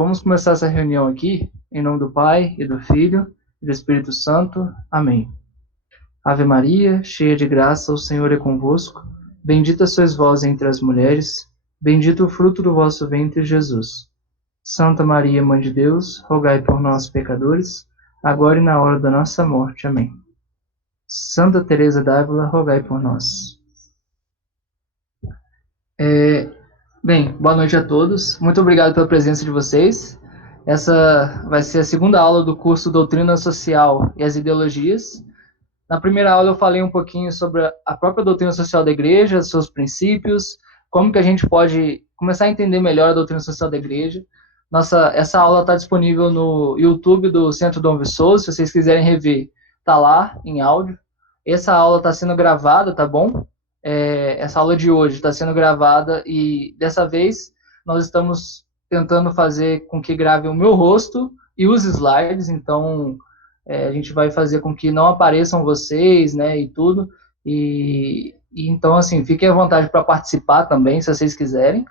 Vamos começar essa reunião aqui, em nome do Pai, e do Filho, e do Espírito Santo. Amém. Ave Maria, cheia de graça, o Senhor é convosco. Bendita sois vós entre as mulheres, bendito o fruto do vosso ventre, Jesus. Santa Maria, Mãe de Deus, rogai por nós, pecadores, agora e na hora da nossa morte. Amém. Santa Teresa d'Ávila, rogai por nós. Bem, boa noite a todos. Muito obrigado pela presença de vocês. Essa vai ser a segunda aula do curso Doutrina Social e as Ideologias. Na primeira aula eu falei um pouquinho sobre a própria doutrina social da igreja, seus princípios, como que a gente pode começar a entender melhor a doutrina social da igreja. Essa aula está disponível no YouTube do Centro Dom Viçoso, se vocês quiserem rever, tá lá em áudio. Essa aula está sendo gravada, tá bom? Essa aula de hoje está sendo gravada e dessa vez nós estamos tentando fazer com que grave o meu rosto e os slides, então a gente vai fazer com que não apareçam vocês, né, e tudo, e então, assim, fiquem à vontade para participar também, se vocês quiserem,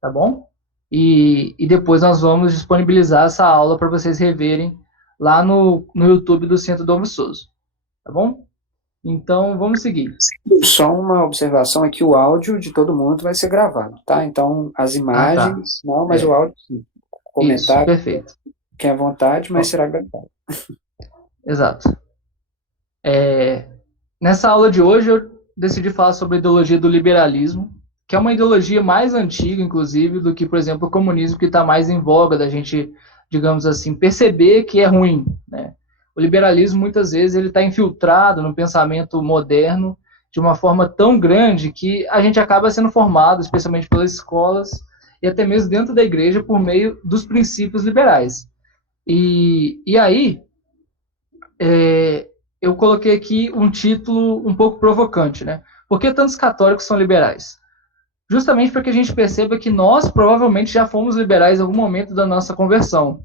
tá bom? E depois nós vamos disponibilizar essa aula para vocês reverem lá no YouTube do Centro Dom Viçoso, tá bom? Então, vamos seguir. Só uma observação é que o áudio de todo mundo vai ser gravado, tá? Então, as imagens, não, mas o áudio, sim. Isso, Comentário, perfeito. fiquem à vontade, mas será gravado. Exato. Nessa aula de hoje eu decidi falar sobre a ideologia do liberalismo, que é uma ideologia mais antiga, inclusive, do que, por exemplo, o comunismo, que está mais em voga da gente, digamos assim, perceber que é ruim, né? O liberalismo, muitas vezes, ele está infiltrado no pensamento moderno de uma forma tão grande que a gente acaba sendo formado, especialmente pelas escolas e até mesmo dentro da igreja, por meio dos princípios liberais. E aí, eu coloquei aqui um título um pouco provocante, né? Por que tantos católicos são liberais? Justamente para que a gente perceba que nós provavelmente já fomos liberais em algum momento da nossa conversão.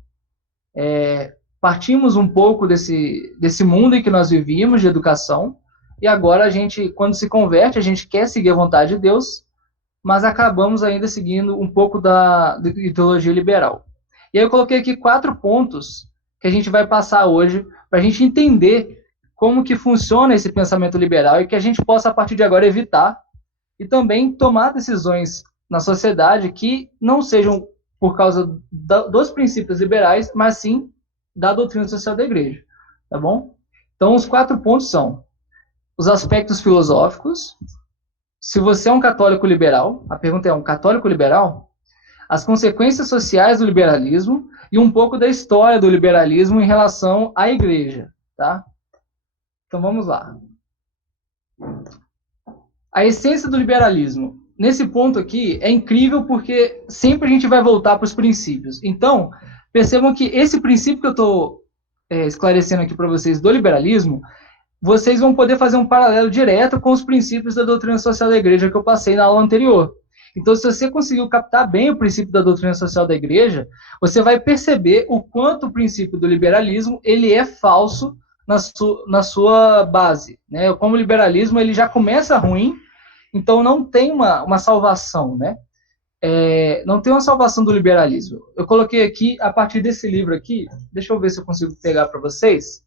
Partimos um pouco desse mundo em que nós vivíamos, de educação, e agora a gente, quando se converte, a gente quer seguir a vontade de Deus, mas acabamos ainda seguindo um pouco da ideologia liberal. E aí eu coloquei aqui 4 pontos que a gente vai passar hoje para a gente entender como que funciona esse pensamento liberal e que a gente possa, a partir de agora, evitar e também tomar decisões na sociedade que não sejam por causa dos princípios liberais, mas sim da doutrina social da igreja, tá bom? Então, os 4 pontos são os aspectos filosóficos. Se você é um católico liberal, a pergunta é, um católico liberal? As consequências sociais do liberalismo e um pouco da história do liberalismo em relação à igreja, tá? Então, vamos lá. A essência do liberalismo. Nesse ponto aqui, é incrível porque sempre a gente vai voltar para os princípios. Então, percebam que esse princípio que eu estou esclarecendo aqui para vocês do liberalismo, vocês vão poder fazer um paralelo direto com os princípios da doutrina social da igreja que eu passei na aula anterior. Então, se você conseguiu captar bem o princípio da doutrina social da igreja, você vai perceber o quanto o princípio do liberalismo ele é falso na sua base, né? Como o liberalismo ele já começa ruim, então não tem uma salvação, né? Não tem uma salvação do liberalismo. Eu coloquei aqui, a partir desse livro aqui, deixa eu ver se eu consigo pegar para vocês.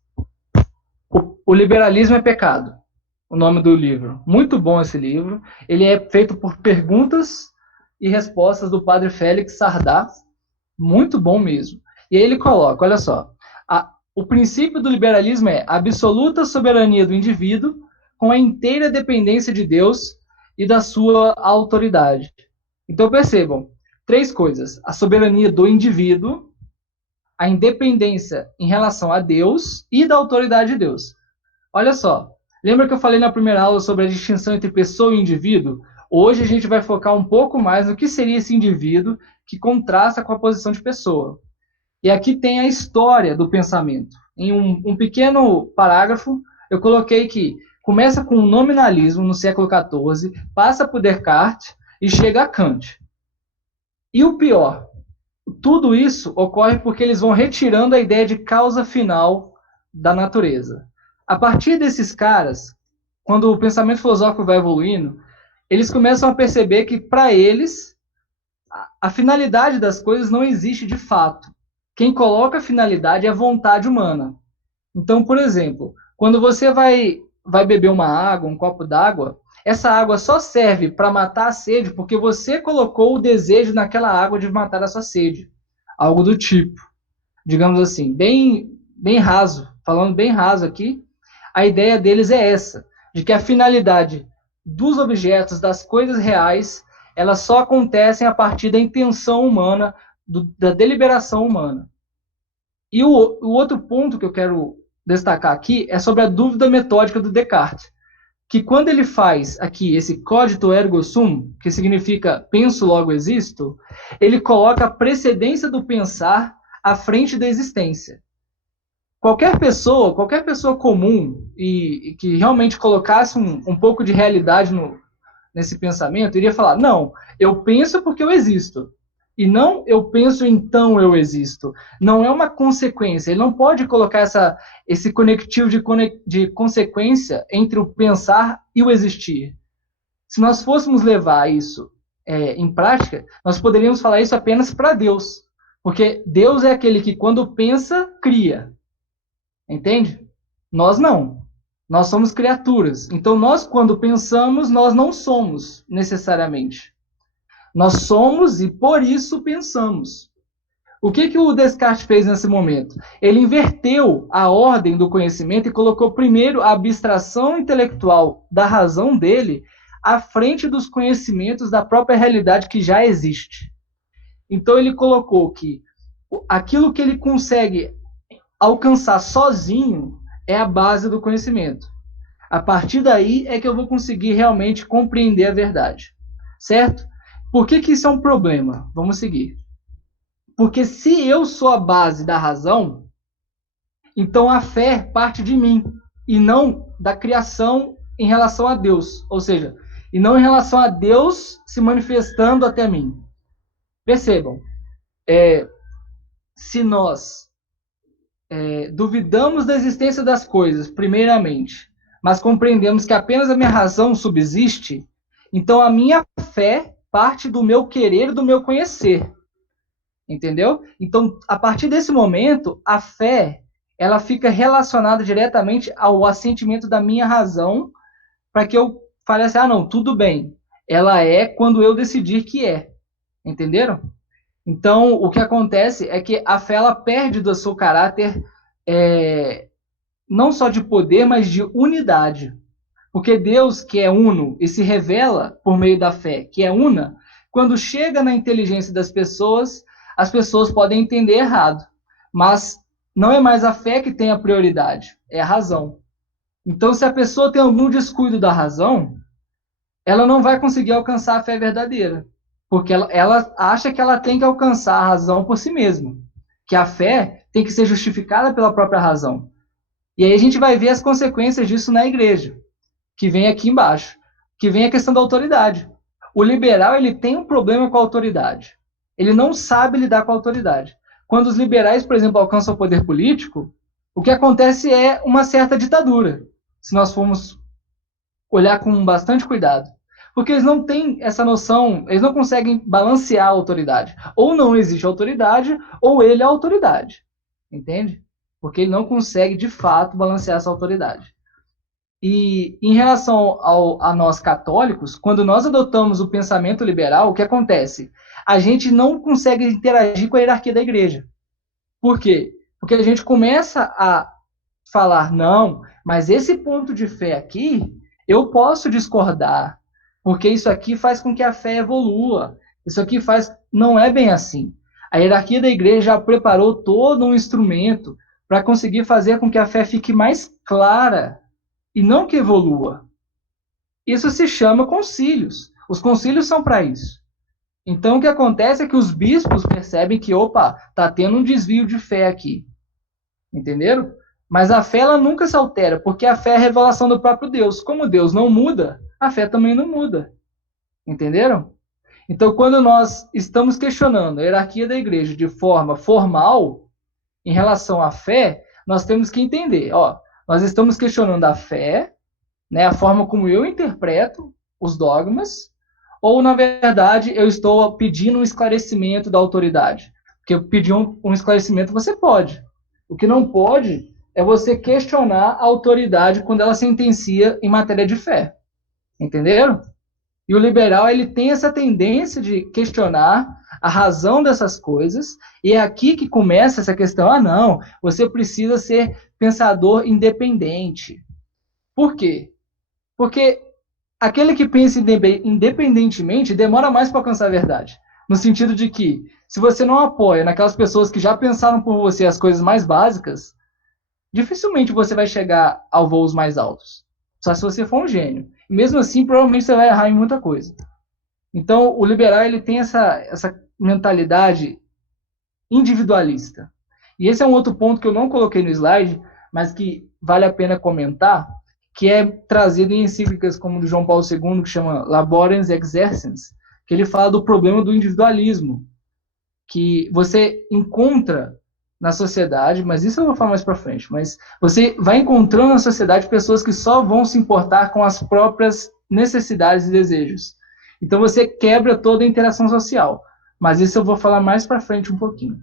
O Liberalismo é Pecado, o nome do livro. Muito bom esse livro. Ele é feito por perguntas e respostas do padre Félix Sardá. Muito bom mesmo. E aí ele coloca, olha só, o princípio do liberalismo é a absoluta soberania do indivíduo com a inteira dependência de Deus e da sua autoridade. Então percebam, 3 coisas. A soberania do indivíduo, a independência em relação a Deus e da autoridade de Deus. Olha só, lembra que eu falei na primeira aula sobre a distinção entre pessoa e indivíduo? Hoje a gente vai focar um pouco mais no que seria esse indivíduo que contrasta com a posição de pessoa. E aqui tem a história do pensamento. Em um pequeno parágrafo, eu coloquei que começa com o nominalismo no século XIV, passa por Descartes e chega a Kant. E o pior, tudo isso ocorre porque eles vão retirando a ideia de causa final da natureza. A partir desses caras, quando o pensamento filosófico vai evoluindo, eles começam a perceber que, para eles, a finalidade das coisas não existe de fato. Quem coloca a finalidade é a vontade humana. Então, por exemplo, quando você vai beber uma água, um copo d'água, essa água só serve para matar a sede porque você colocou o desejo naquela água de matar a sua sede. Algo do tipo, digamos assim, bem raso, falando bem raso aqui, a ideia deles é essa, de que a finalidade dos objetos, das coisas reais, elas só acontecem a partir da intenção humana, da deliberação humana. E o outro ponto que eu quero destacar aqui é sobre a dúvida metódica do Descartes, que quando ele faz aqui esse cogito ergo sum, que significa penso logo existo, ele coloca a precedência do pensar à frente da existência. Qualquer pessoa comum e que realmente colocasse um pouco de realidade nesse pensamento, iria falar, não, eu penso porque eu existo. E não eu penso, então eu existo. Não é uma consequência. Ele não pode colocar esse conectivo de consequência entre o pensar e o existir. Se nós fôssemos levar isso em prática, nós poderíamos falar isso apenas para Deus. Porque Deus é aquele que, quando pensa, cria. Entende? Nós não. Nós somos criaturas. Então, nós, quando pensamos, nós não somos necessariamente. Nós somos e por isso pensamos. O que o Descartes fez nesse momento? Ele inverteu a ordem do conhecimento e colocou primeiro a abstração intelectual da razão dele à frente dos conhecimentos da própria realidade que já existe. Então ele colocou que aquilo que ele consegue alcançar sozinho é a base do conhecimento. A partir daí é que eu vou conseguir realmente compreender a verdade. Certo? Por que isso é um problema? Vamos seguir. Porque se eu sou a base da razão, então a fé parte de mim e não da criação em relação a Deus. Ou seja, e não em relação a Deus se manifestando até mim. Percebam, se nós duvidamos da existência das coisas, primeiramente, mas compreendemos que apenas a minha razão subsiste, então a minha fé parte do meu querer, do meu conhecer. Entendeu? Então, a partir desse momento, a fé, ela fica relacionada diretamente ao assentimento da minha razão, para que eu fale assim, não, tudo bem. Ela é quando eu decidir que é. Entenderam? Então, o que acontece é que a fé, ela perde do seu caráter, não só de poder, mas de unidade. Porque Deus, que é uno e se revela por meio da fé, que é una, quando chega na inteligência das pessoas, as pessoas podem entender errado. Mas não é mais a fé que tem a prioridade, é a razão. Então, se a pessoa tem algum descuido da razão, ela não vai conseguir alcançar a fé verdadeira. Porque ela acha que ela tem que alcançar a razão por si mesma. Que a fé tem que ser justificada pela própria razão. E aí a gente vai ver as consequências disso na igreja, que vem aqui embaixo, que vem a questão da autoridade. O liberal, ele tem um problema com a autoridade. Ele não sabe lidar com a autoridade. Quando os liberais, por exemplo, alcançam o poder político, o que acontece é uma certa ditadura, se nós formos olhar com bastante cuidado. Porque eles não têm essa noção, eles não conseguem balancear a autoridade. Ou não existe autoridade, ou ele é a autoridade. Entende? Porque ele não consegue, de fato, balancear essa autoridade. E em relação a nós católicos, quando nós adotamos o pensamento liberal, o que acontece? A gente não consegue interagir com a hierarquia da igreja. Por quê? Porque a gente começa a falar, não, mas esse ponto de fé aqui, eu posso discordar, porque isso aqui faz com que a fé evolua. Isso aqui faz... Não é bem assim. A hierarquia da igreja já preparou todo um instrumento para conseguir fazer com que a fé fique mais clara e não que evolua. Isso se chama concílios. Os concílios são para isso. Então, o que acontece é que os bispos percebem que, está tendo um desvio de fé aqui. Entenderam? Mas a fé, ela nunca se altera, porque a fé é a revelação do próprio Deus. Como Deus não muda, a fé também não muda. Entenderam? Então, quando nós estamos questionando a hierarquia da igreja de forma formal, em relação à fé, nós temos que entender, nós estamos questionando a fé, né, a forma como eu interpreto os dogmas, ou, na verdade, eu estou pedindo um esclarecimento da autoridade. Porque pedir um esclarecimento você pode. O que não pode é você questionar a autoridade quando ela sentencia em matéria de fé. Entenderam? E o liberal, ele tem essa tendência de questionar a razão dessas coisas, e é aqui que começa essa questão, não, você precisa ser pensador independente. Por quê? Porque aquele que pensa independentemente demora mais para alcançar a verdade. No sentido de que, se você não apoia naquelas pessoas que já pensaram por você as coisas mais básicas, dificilmente você vai chegar a voos mais altos. Só se você for um gênio. E mesmo assim, provavelmente você vai errar em muita coisa. Então, o liberal, ele tem essa mentalidade individualista. E esse é um outro ponto que eu não coloquei no slide, mas que vale a pena comentar, que é trazido em encíclicas como o do João Paulo II, que chama Laborans Exercens, que ele fala do problema do individualismo, que você encontra na sociedade, mas isso eu vou falar mais para frente, mas você vai encontrando na sociedade pessoas que só vão se importar com as próprias necessidades e desejos. Então você quebra toda a interação social. Mas isso eu vou falar mais para frente um pouquinho.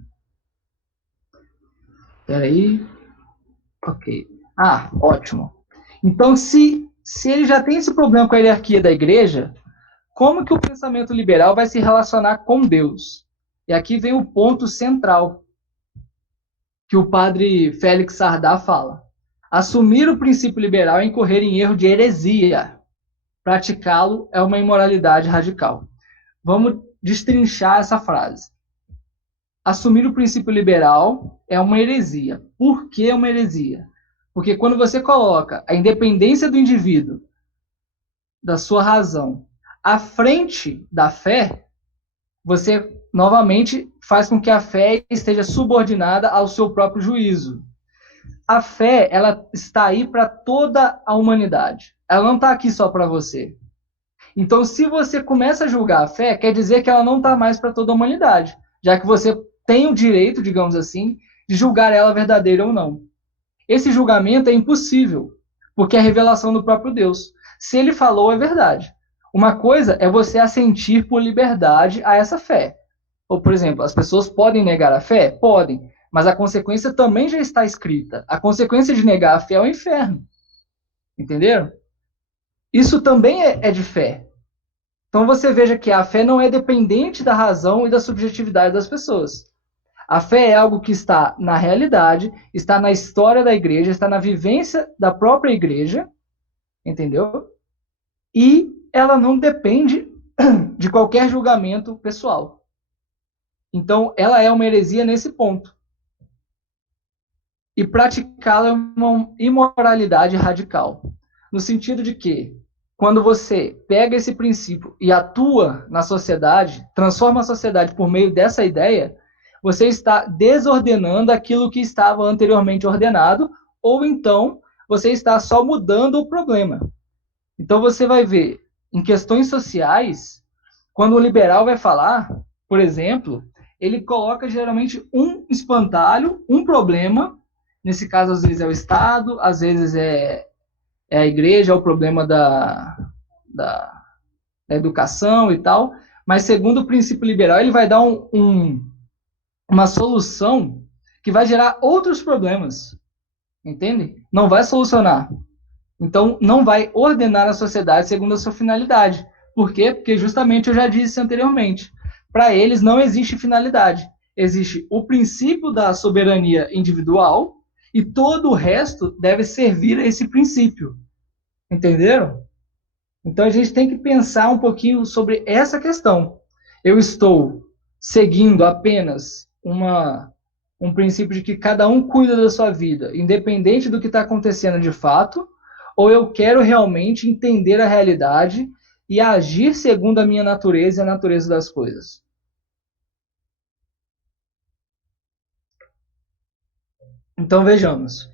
Peraí. Ok. Ótimo. Então, se ele já tem esse problema com a hierarquia da igreja, como que o pensamento liberal vai se relacionar com Deus? E aqui vem o ponto central que o padre Félix Sardá fala. Assumir o princípio liberal é incorrer em erro de heresia. Praticá-lo é uma imoralidade radical. Vamos destrinchar essa frase. Assumir o princípio liberal é uma heresia. Por que uma heresia? Porque quando você coloca a independência do indivíduo, da sua razão, à frente da fé, você novamente faz com que a fé esteja subordinada ao seu próprio juízo. A fé, ela está aí para toda a humanidade. Ela não está aqui só para você. Então, se você começa a julgar a fé, quer dizer que ela não está mais para toda a humanidade, já que você tem o direito, digamos assim, de julgar ela verdadeira ou não. Esse julgamento é impossível, porque é a revelação do próprio Deus. Se ele falou, é verdade. Uma coisa é você assentir por liberdade a essa fé. Ou, por exemplo, as pessoas podem negar a fé? Podem, mas a consequência também já está escrita. A consequência de negar a fé é o inferno. Entenderam? Isso também é de fé. Então você veja que a fé não é dependente da razão e da subjetividade das pessoas. A fé é algo que está na realidade, está na história da igreja, está na vivência da própria igreja, entendeu? E ela não depende de qualquer julgamento pessoal. Então, ela é uma heresia nesse ponto. E praticá-la é uma imoralidade radical. No sentido de que, quando você pega esse princípio e atua na sociedade, transforma a sociedade por meio dessa ideia, você está desordenando aquilo que estava anteriormente ordenado, ou então você está só mudando o problema. Então você vai ver, em questões sociais, quando o liberal vai falar, por exemplo, ele coloca geralmente um espantalho, um problema, nesse caso às vezes é o Estado, às vezes é a igreja, é o problema da educação e tal, mas segundo o princípio liberal, ele vai dar uma solução que vai gerar outros problemas, entende? Não vai solucionar. Então, não vai ordenar a sociedade segundo a sua finalidade. Por quê? Porque justamente eu já disse anteriormente, para eles não existe finalidade. Existe o princípio da soberania individual e todo o resto deve servir a esse princípio. Entenderam? Então, a gente tem que pensar um pouquinho sobre essa questão. Eu estou seguindo apenas um princípio de que cada um cuida da sua vida, independente do que está acontecendo de fato, ou eu quero realmente entender a realidade e agir segundo a minha natureza e a natureza das coisas. Então vejamos.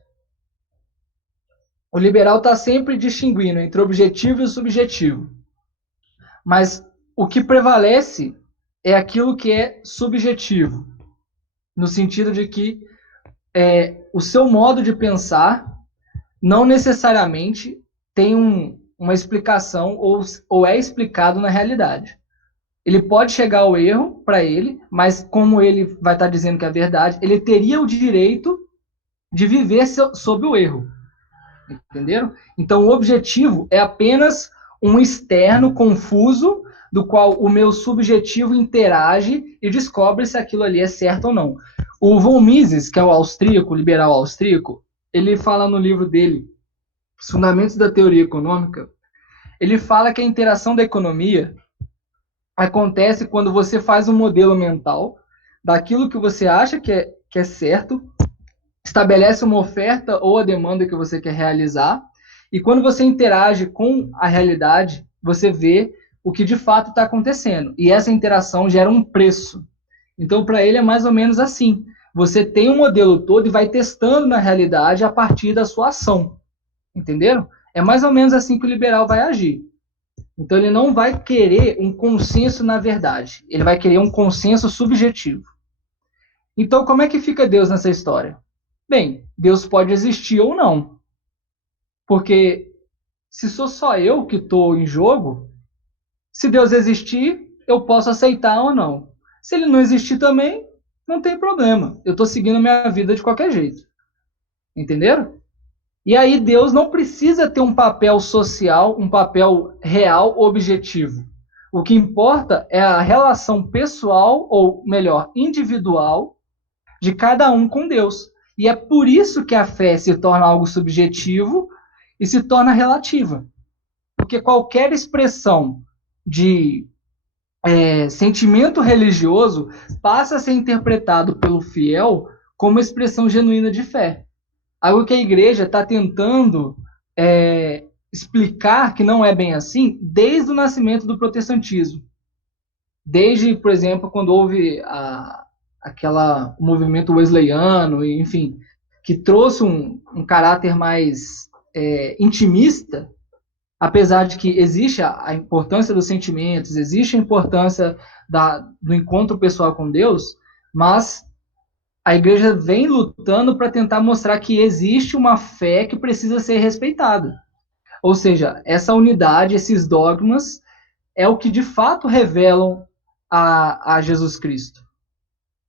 O liberal está sempre distinguindo entre o objetivo e o subjetivo. Mas o que prevalece é aquilo que é subjetivo, no sentido de que o seu modo de pensar não necessariamente tem uma explicação ou é explicado na realidade. Ele pode chegar ao erro para ele, mas como ele vai estar dizendo que é verdade, ele teria o direito de viver sob o erro. Entenderam? Então, o objetivo é apenas um externo confuso do qual o meu subjetivo interage e descobre se aquilo ali é certo ou não. O von Mises, que é o austríaco, liberal austríaco, ele fala no livro dele, Os Fundamentos da Teoria Econômica, ele fala que a interação da economia acontece quando você faz um modelo mental daquilo que você acha que é certo, estabelece uma oferta ou a demanda que você quer realizar, e quando você interage com a realidade, você vê o que de fato está acontecendo. E essa interação gera um preço. Então, para ele é mais ou menos assim. Você tem um modelo todo e vai testando na realidade a partir da sua ação. Entenderam? É mais ou menos assim que o liberal vai agir. Então, ele não vai querer um consenso na verdade. Ele vai querer um consenso subjetivo. Então, como é que fica Deus nessa história? Bem, Deus pode existir ou não. Porque se sou só eu que estou em jogo, se Deus existir, eu posso aceitar ou não. Se ele não existir também, não tem problema. Eu estou seguindo minha vida de qualquer jeito. Entenderam? E aí Deus não precisa ter um papel social, um papel real, objetivo. O que importa é a relação pessoal, ou melhor, individual, de cada um com Deus. E é por isso que a fé se torna algo subjetivo e se torna relativa. Porque qualquer expressão de sentimento religioso passa a ser interpretado pelo fiel como expressão genuína de fé. Algo que a igreja está tentando explicar que não é bem assim desde o nascimento do protestantismo. Desde, por exemplo, quando houve o movimento wesleyano, enfim, que trouxe um caráter mais intimista, apesar de que existe a importância dos sentimentos, existe a importância do encontro pessoal com Deus, mas a igreja vem lutando para tentar mostrar que existe uma fé que precisa ser respeitada. Ou seja, essa unidade, esses dogmas, é o que de fato revelam a Jesus Cristo.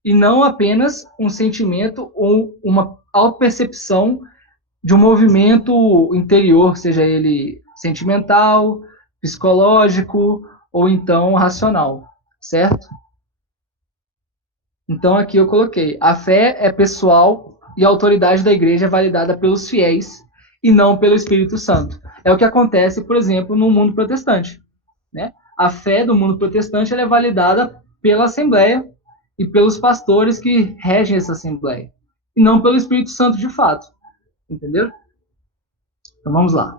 E não apenas um sentimento ou uma autopercepção de um movimento interior, seja ele sentimental, psicológico ou então racional, certo? Então aqui eu coloquei, a fé é pessoal e a autoridade da igreja é validada pelos fiéis e não pelo Espírito Santo. É o que acontece, por exemplo, no mundo protestante, né? A fé do mundo protestante ela é validada pela Assembleia e pelos pastores que regem essa Assembleia, e não pelo Espírito Santo de fato. Entendeu? Então vamos lá.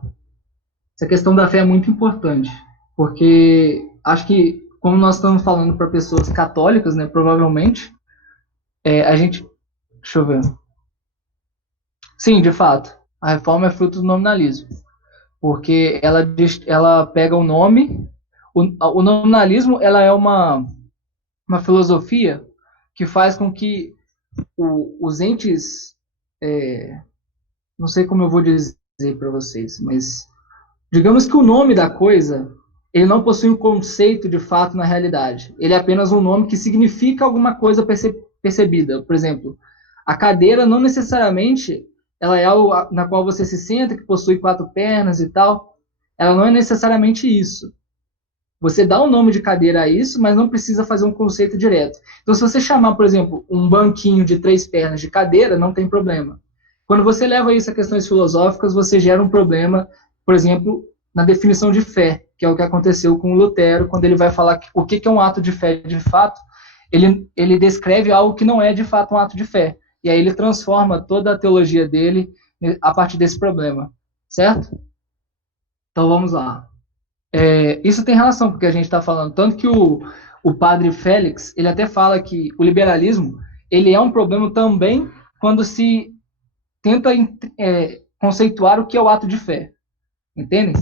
Essa questão da fé é muito importante, porque acho que, como nós estamos falando para pessoas católicas, né, provavelmente, a gente... Deixa eu ver. Sim, de fato, a reforma é fruto do nominalismo, porque ela pega o nome... O nominalismo ela é uma filosofia que faz com que os entes... não sei como eu vou dizer para vocês, mas digamos que o nome da coisa, ele não possui um conceito de fato na realidade. Ele é apenas um nome que significa alguma coisa percebida. Por exemplo, a cadeira não necessariamente ela é algo na qual você se senta, que possui 4 pernas e tal. Ela não é necessariamente isso. Você dá o nome de cadeira a isso, mas não precisa fazer um conceito direto. Então, se você chamar, por exemplo, um banquinho de 3 pernas de cadeira, não tem problema. Quando você leva isso a questões filosóficas, você gera um problema, por exemplo, na definição de fé, que é o que aconteceu com o Lutero, quando ele vai falar o que é um ato de fé de fato, ele descreve algo que não é de fato um ato de fé. E aí ele transforma toda a teologia dele a partir desse problema, certo? Então vamos lá. Isso tem relação, porque a gente está falando, tanto que o padre Félix, ele até fala que o liberalismo, ele é um problema também quando se tenta conceituar o que é o ato de fé. Entendem?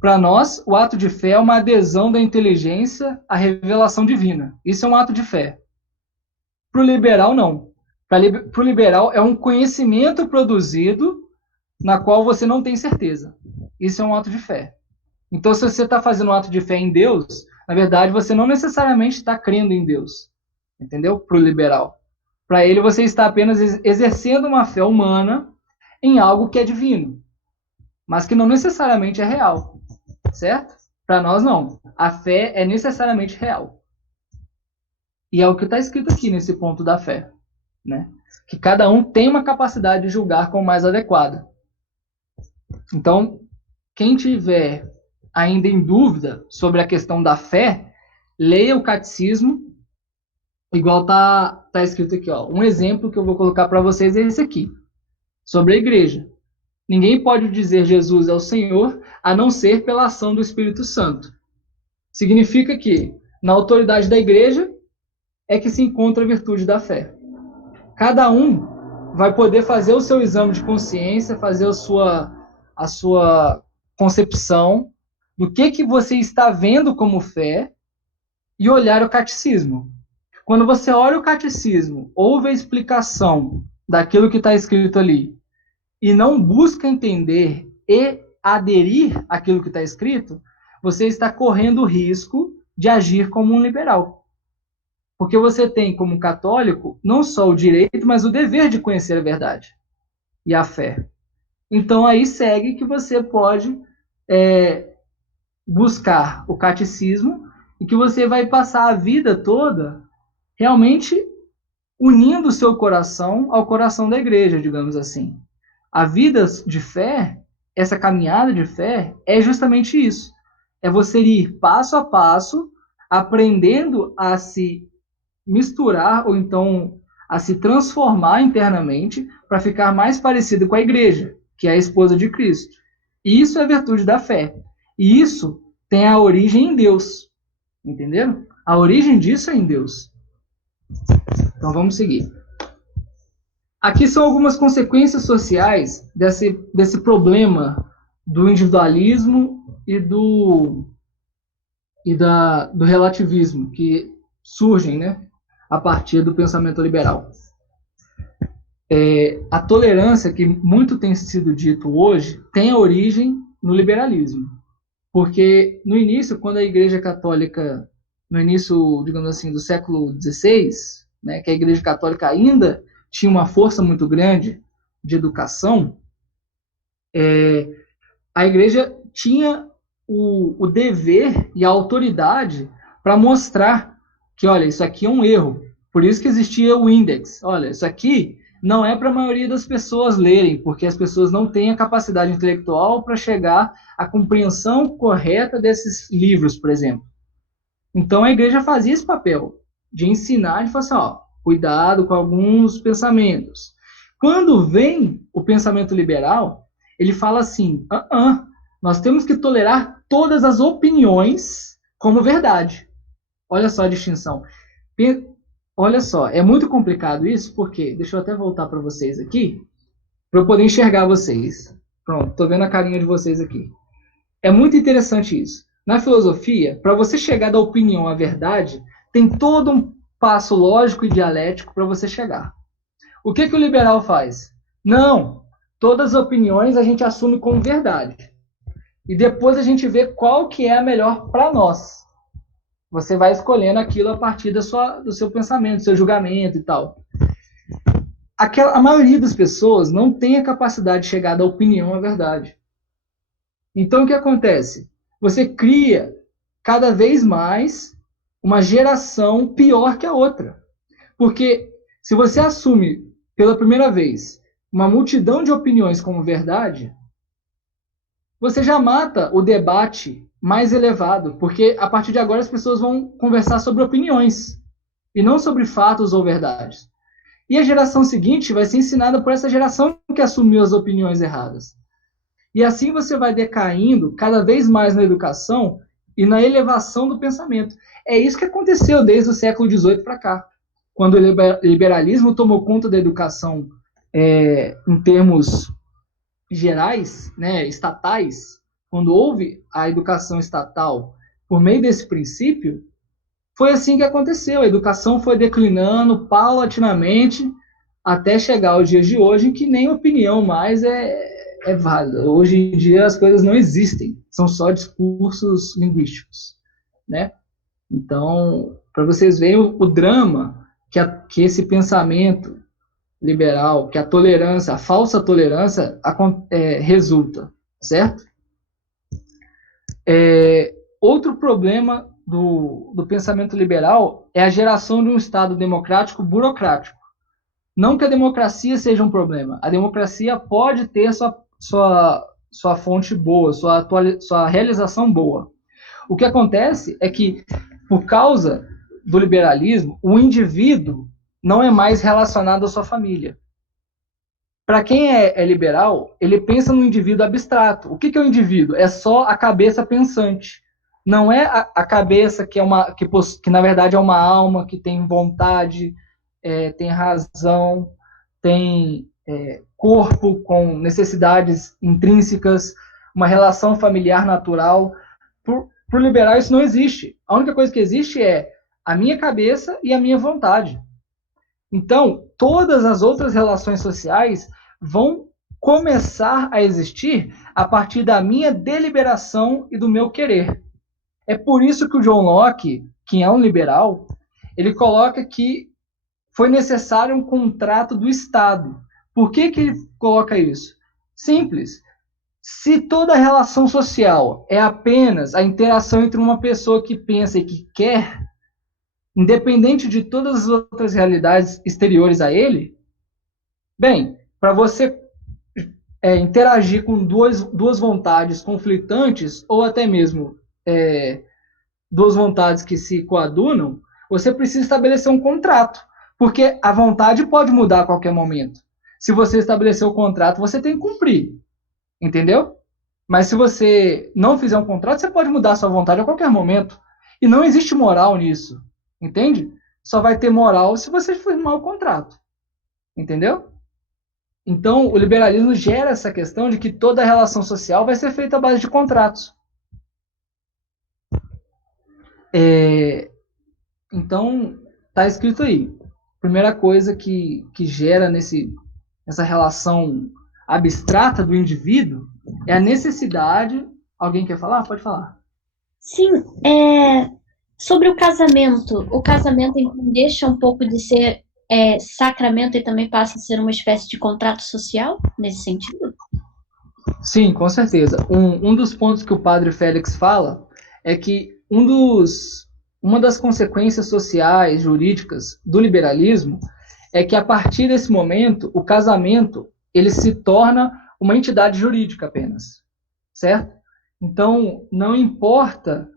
Para nós, o ato de fé é uma adesão da inteligência à revelação divina. Isso é um ato de fé. Para o liberal, não. Para o liberal, é um conhecimento produzido na qual você não tem certeza. Isso é um ato de fé. Então, se você está fazendo um ato de fé em Deus, na verdade, você não necessariamente está crendo em Deus. Entendeu? Para o liberal. Para ele, você está apenas exercendo uma fé humana em algo que é divino, mas que não necessariamente é real. Certo? Para nós, não. A fé é necessariamente real. E é o que está escrito aqui nesse ponto da fé. Né? Que cada um tem uma capacidade de julgar como mais adequada. Então, quem tiver ainda em dúvida sobre a questão da fé, leia o catecismo, igual tá escrito aqui. Ó. Um exemplo que eu vou colocar para vocês é esse aqui, sobre a igreja. Ninguém pode dizer Jesus é o Senhor, a não ser pela ação do Espírito Santo. Significa que, na autoridade da igreja, é que se encontra a virtude da fé. Cada um vai poder fazer o seu exame de consciência, fazer a sua concepção do que você está vendo como fé e olhar o catecismo. Quando você olha o catecismo, ouve a explicação daquilo que está escrito ali e não busca entender e aderir àquilo que está escrito, você está correndo o risco de agir como um liberal. Porque você tem, como católico, não só o direito, mas o dever de conhecer a verdade e a fé. Então, aí segue que você pode buscar o catecismo e que você vai passar a vida toda realmente unindo o seu coração ao coração da igreja, digamos assim. A vida de fé, essa caminhada de fé, é justamente isso. É você ir passo a passo, aprendendo a se misturar ou então a se transformar internamente para ficar mais parecido com a igreja, que é a esposa de Cristo. E isso é a virtude da fé. E isso tem a origem em Deus. Entenderam? A origem disso é em Deus. Então vamos seguir. Aqui são algumas consequências sociais desse problema do individualismo e do relativismo que surgem, né, a partir do pensamento liberal. A tolerância, que muito tem sido dito hoje, tem a origem no liberalismo. Porque no início, quando a Igreja Católica, no início, digamos assim, do século XVI, né, que a Igreja Católica ainda tinha uma força muito grande de educação, a Igreja tinha o dever e a autoridade para mostrar que, olha, isso aqui é um erro. Por isso que existia o índex. Olha, isso aqui não é para a maioria das pessoas lerem, porque as pessoas não têm a capacidade intelectual para chegar à compreensão correta desses livros, por exemplo. Então a igreja fazia esse papel de ensinar, de falar assim, ó, cuidado com alguns pensamentos. Quando vem o pensamento liberal, ele fala assim, nós temos que tolerar todas as opiniões como verdade. Olha só a distinção. Olha só, é muito complicado isso, porque, deixa eu até voltar para vocês aqui, para eu poder enxergar vocês. Pronto, estou vendo a carinha de vocês aqui. É muito interessante isso. Na filosofia, para você chegar da opinião à verdade, tem todo um passo lógico e dialético para você chegar. O que o liberal faz? Não, todas as opiniões a gente assume como verdade. E depois a gente vê qual que é a melhor para nós. Você vai escolhendo aquilo a partir do seu pensamento, do seu julgamento e tal. A maioria das pessoas não tem a capacidade de chegar da opinião à verdade. Então, o que acontece? Você cria cada vez mais uma geração pior que a outra. Porque se você assume pela primeira vez uma multidão de opiniões como verdade, você já mata o debate mais elevado, porque a partir de agora as pessoas vão conversar sobre opiniões e não sobre fatos ou verdades. E a geração seguinte vai ser ensinada por essa geração que assumiu as opiniões erradas. E assim você vai decaindo cada vez mais na educação e na elevação do pensamento. É isso que aconteceu desde o século XVIII para cá, quando o liberalismo tomou conta da educação em termos gerais, né, estatais. Quando houve a educação estatal por meio desse princípio, foi assim que aconteceu. A educação foi declinando paulatinamente até chegar aos dias de hoje, em que nem opinião mais é válida. Hoje em dia as coisas não existem, são só discursos linguísticos, né? Então, para vocês verem o drama que esse pensamento liberal, que a tolerância, a falsa tolerância resulta, certo? Outro problema do pensamento liberal é a geração de um Estado democrático burocrático. Não que a democracia seja um problema. A democracia pode ter sua fonte boa, sua realização boa. O que acontece é que, por causa do liberalismo, o indivíduo não é mais relacionado à sua família. Para quem é liberal, ele pensa no indivíduo abstrato. O que é o indivíduo? É só a cabeça pensante. Não é a cabeça que na verdade é uma alma que tem vontade, tem razão, tem corpo com necessidades intrínsecas, uma relação familiar natural. Para o liberal isso não existe. A única coisa que existe é a minha cabeça e a minha vontade. Então, todas as outras relações sociais vão começar a existir a partir da minha deliberação e do meu querer. É por isso que o John Locke, que é um liberal, ele coloca que foi necessário um contrato do Estado. Por que ele coloca isso? Simples. Se toda relação social é apenas a interação entre uma pessoa que pensa e que quer, independente de todas as outras realidades exteriores a ele, bem, para você interagir com duas vontades conflitantes, ou até mesmo duas vontades que se coadunam, você precisa estabelecer um contrato. Porque a vontade pode mudar a qualquer momento. Se você estabelecer o contrato, você tem que cumprir. Entendeu? Mas se você não fizer um contrato, você pode mudar a sua vontade a qualquer momento. E não existe moral nisso. Entende? Só vai ter moral se você firmar o contrato. Entendeu? Então, o liberalismo gera essa questão de que toda relação social vai ser feita à base de contratos. Então, está escrito aí. Primeira coisa que gera nessa relação abstrata do indivíduo é a necessidade... Alguém quer falar? Pode falar. Sim, sobre o casamento então deixa um pouco de ser sacramento e também passa a ser uma espécie de contrato social, nesse sentido? Sim, com certeza. Um dos pontos que o padre Félix fala é que uma das consequências sociais, jurídicas do liberalismo é que, a partir desse momento, o casamento ele se torna uma entidade jurídica apenas, certo? Então, não importa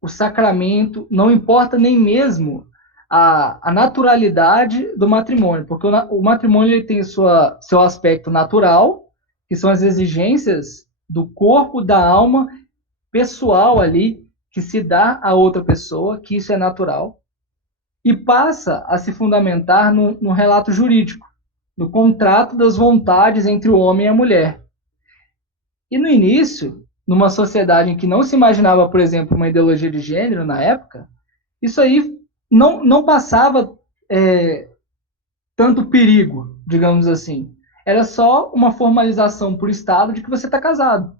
o sacramento, não importa nem mesmo a naturalidade do matrimônio, porque o matrimônio ele tem seu aspecto natural, que são as exigências do corpo, da alma, pessoal ali, que se dá a outra pessoa, que isso é natural, e passa a se fundamentar no relato jurídico, no contrato das vontades entre o homem e a mulher. E no início, numa sociedade em que não se imaginava, por exemplo, uma ideologia de gênero na época, isso aí não passava tanto perigo, digamos assim. Era só uma formalização por Estado de que você está casado.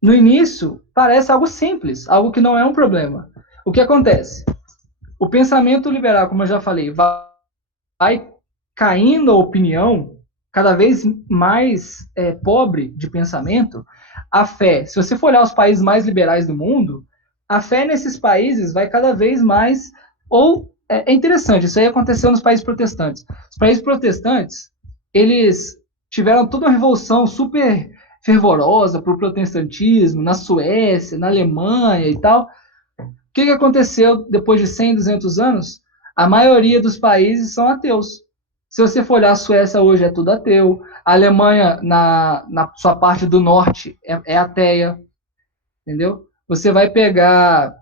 No início, parece algo simples, algo que não é um problema. O que acontece? O pensamento liberal, como eu já falei, vai caindo a opinião cada vez mais pobre de pensamento. A fé, se você for olhar os países mais liberais do mundo, a fé nesses países vai cada vez mais... É interessante, isso aí aconteceu nos países protestantes. Os países protestantes, eles tiveram toda uma revolução super fervorosa para o protestantismo, na Suécia, na Alemanha e tal. O que aconteceu depois de 100, 200 anos? A maioria dos países são ateus. Se você for olhar, a Suécia hoje é tudo ateu. A Alemanha, na sua parte do norte, é ateia. Entendeu? Você vai pegar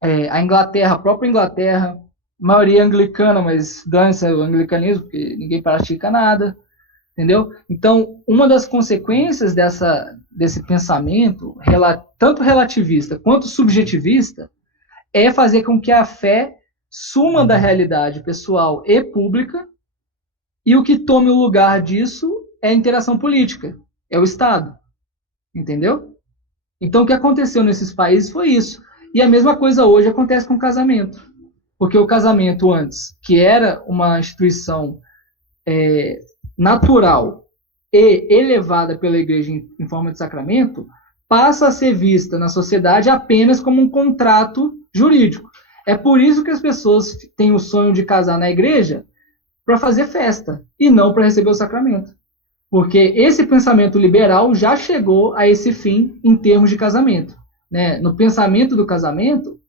a Inglaterra, a própria Inglaterra, maioria anglicana, mas dane-se o anglicanismo, porque ninguém pratica nada. Entendeu? Então, uma das consequências desse pensamento, tanto relativista quanto subjetivista, é fazer com que a fé suma da realidade pessoal e pública, e o que tome o lugar disso é a interação política. é o Estado, entendeu? Então, o que aconteceu nesses países foi isso. E a mesma coisa hoje acontece com o casamento. Porque o casamento antes, que era uma instituição natural e elevada pela igreja em forma de sacramento, passa a ser vista na sociedade apenas como um contrato jurídico. É por isso que as pessoas têm o sonho de casar na igreja para fazer festa e não para receber o sacramento. Porque esse pensamento liberal já chegou a esse fim em termos de casamento. Né? No pensamento do casamento,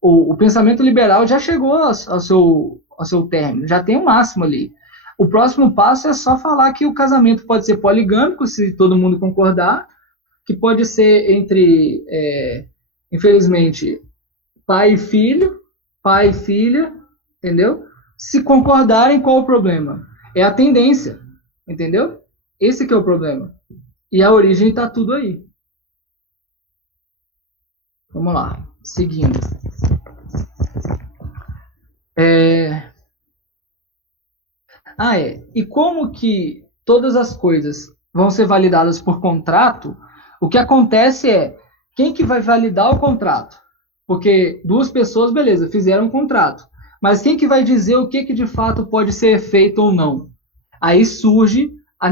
o pensamento liberal já chegou ao seu término, já tem o máximo ali. O próximo passo é só falar que o casamento pode ser poligâmico, se todo mundo concordar, que pode ser entre, infelizmente, pai e filha, entendeu? Se concordarem, qual o problema? É a tendência, entendeu? Esse que é o problema. E a origem está tudo aí. Vamos lá, seguindo. E como que todas as coisas vão ser validadas por contrato, o que acontece é, quem que vai validar o contrato? Porque duas pessoas, beleza, fizeram um contrato. Mas quem que vai dizer o que de fato pode ser feito ou não? Aí surge a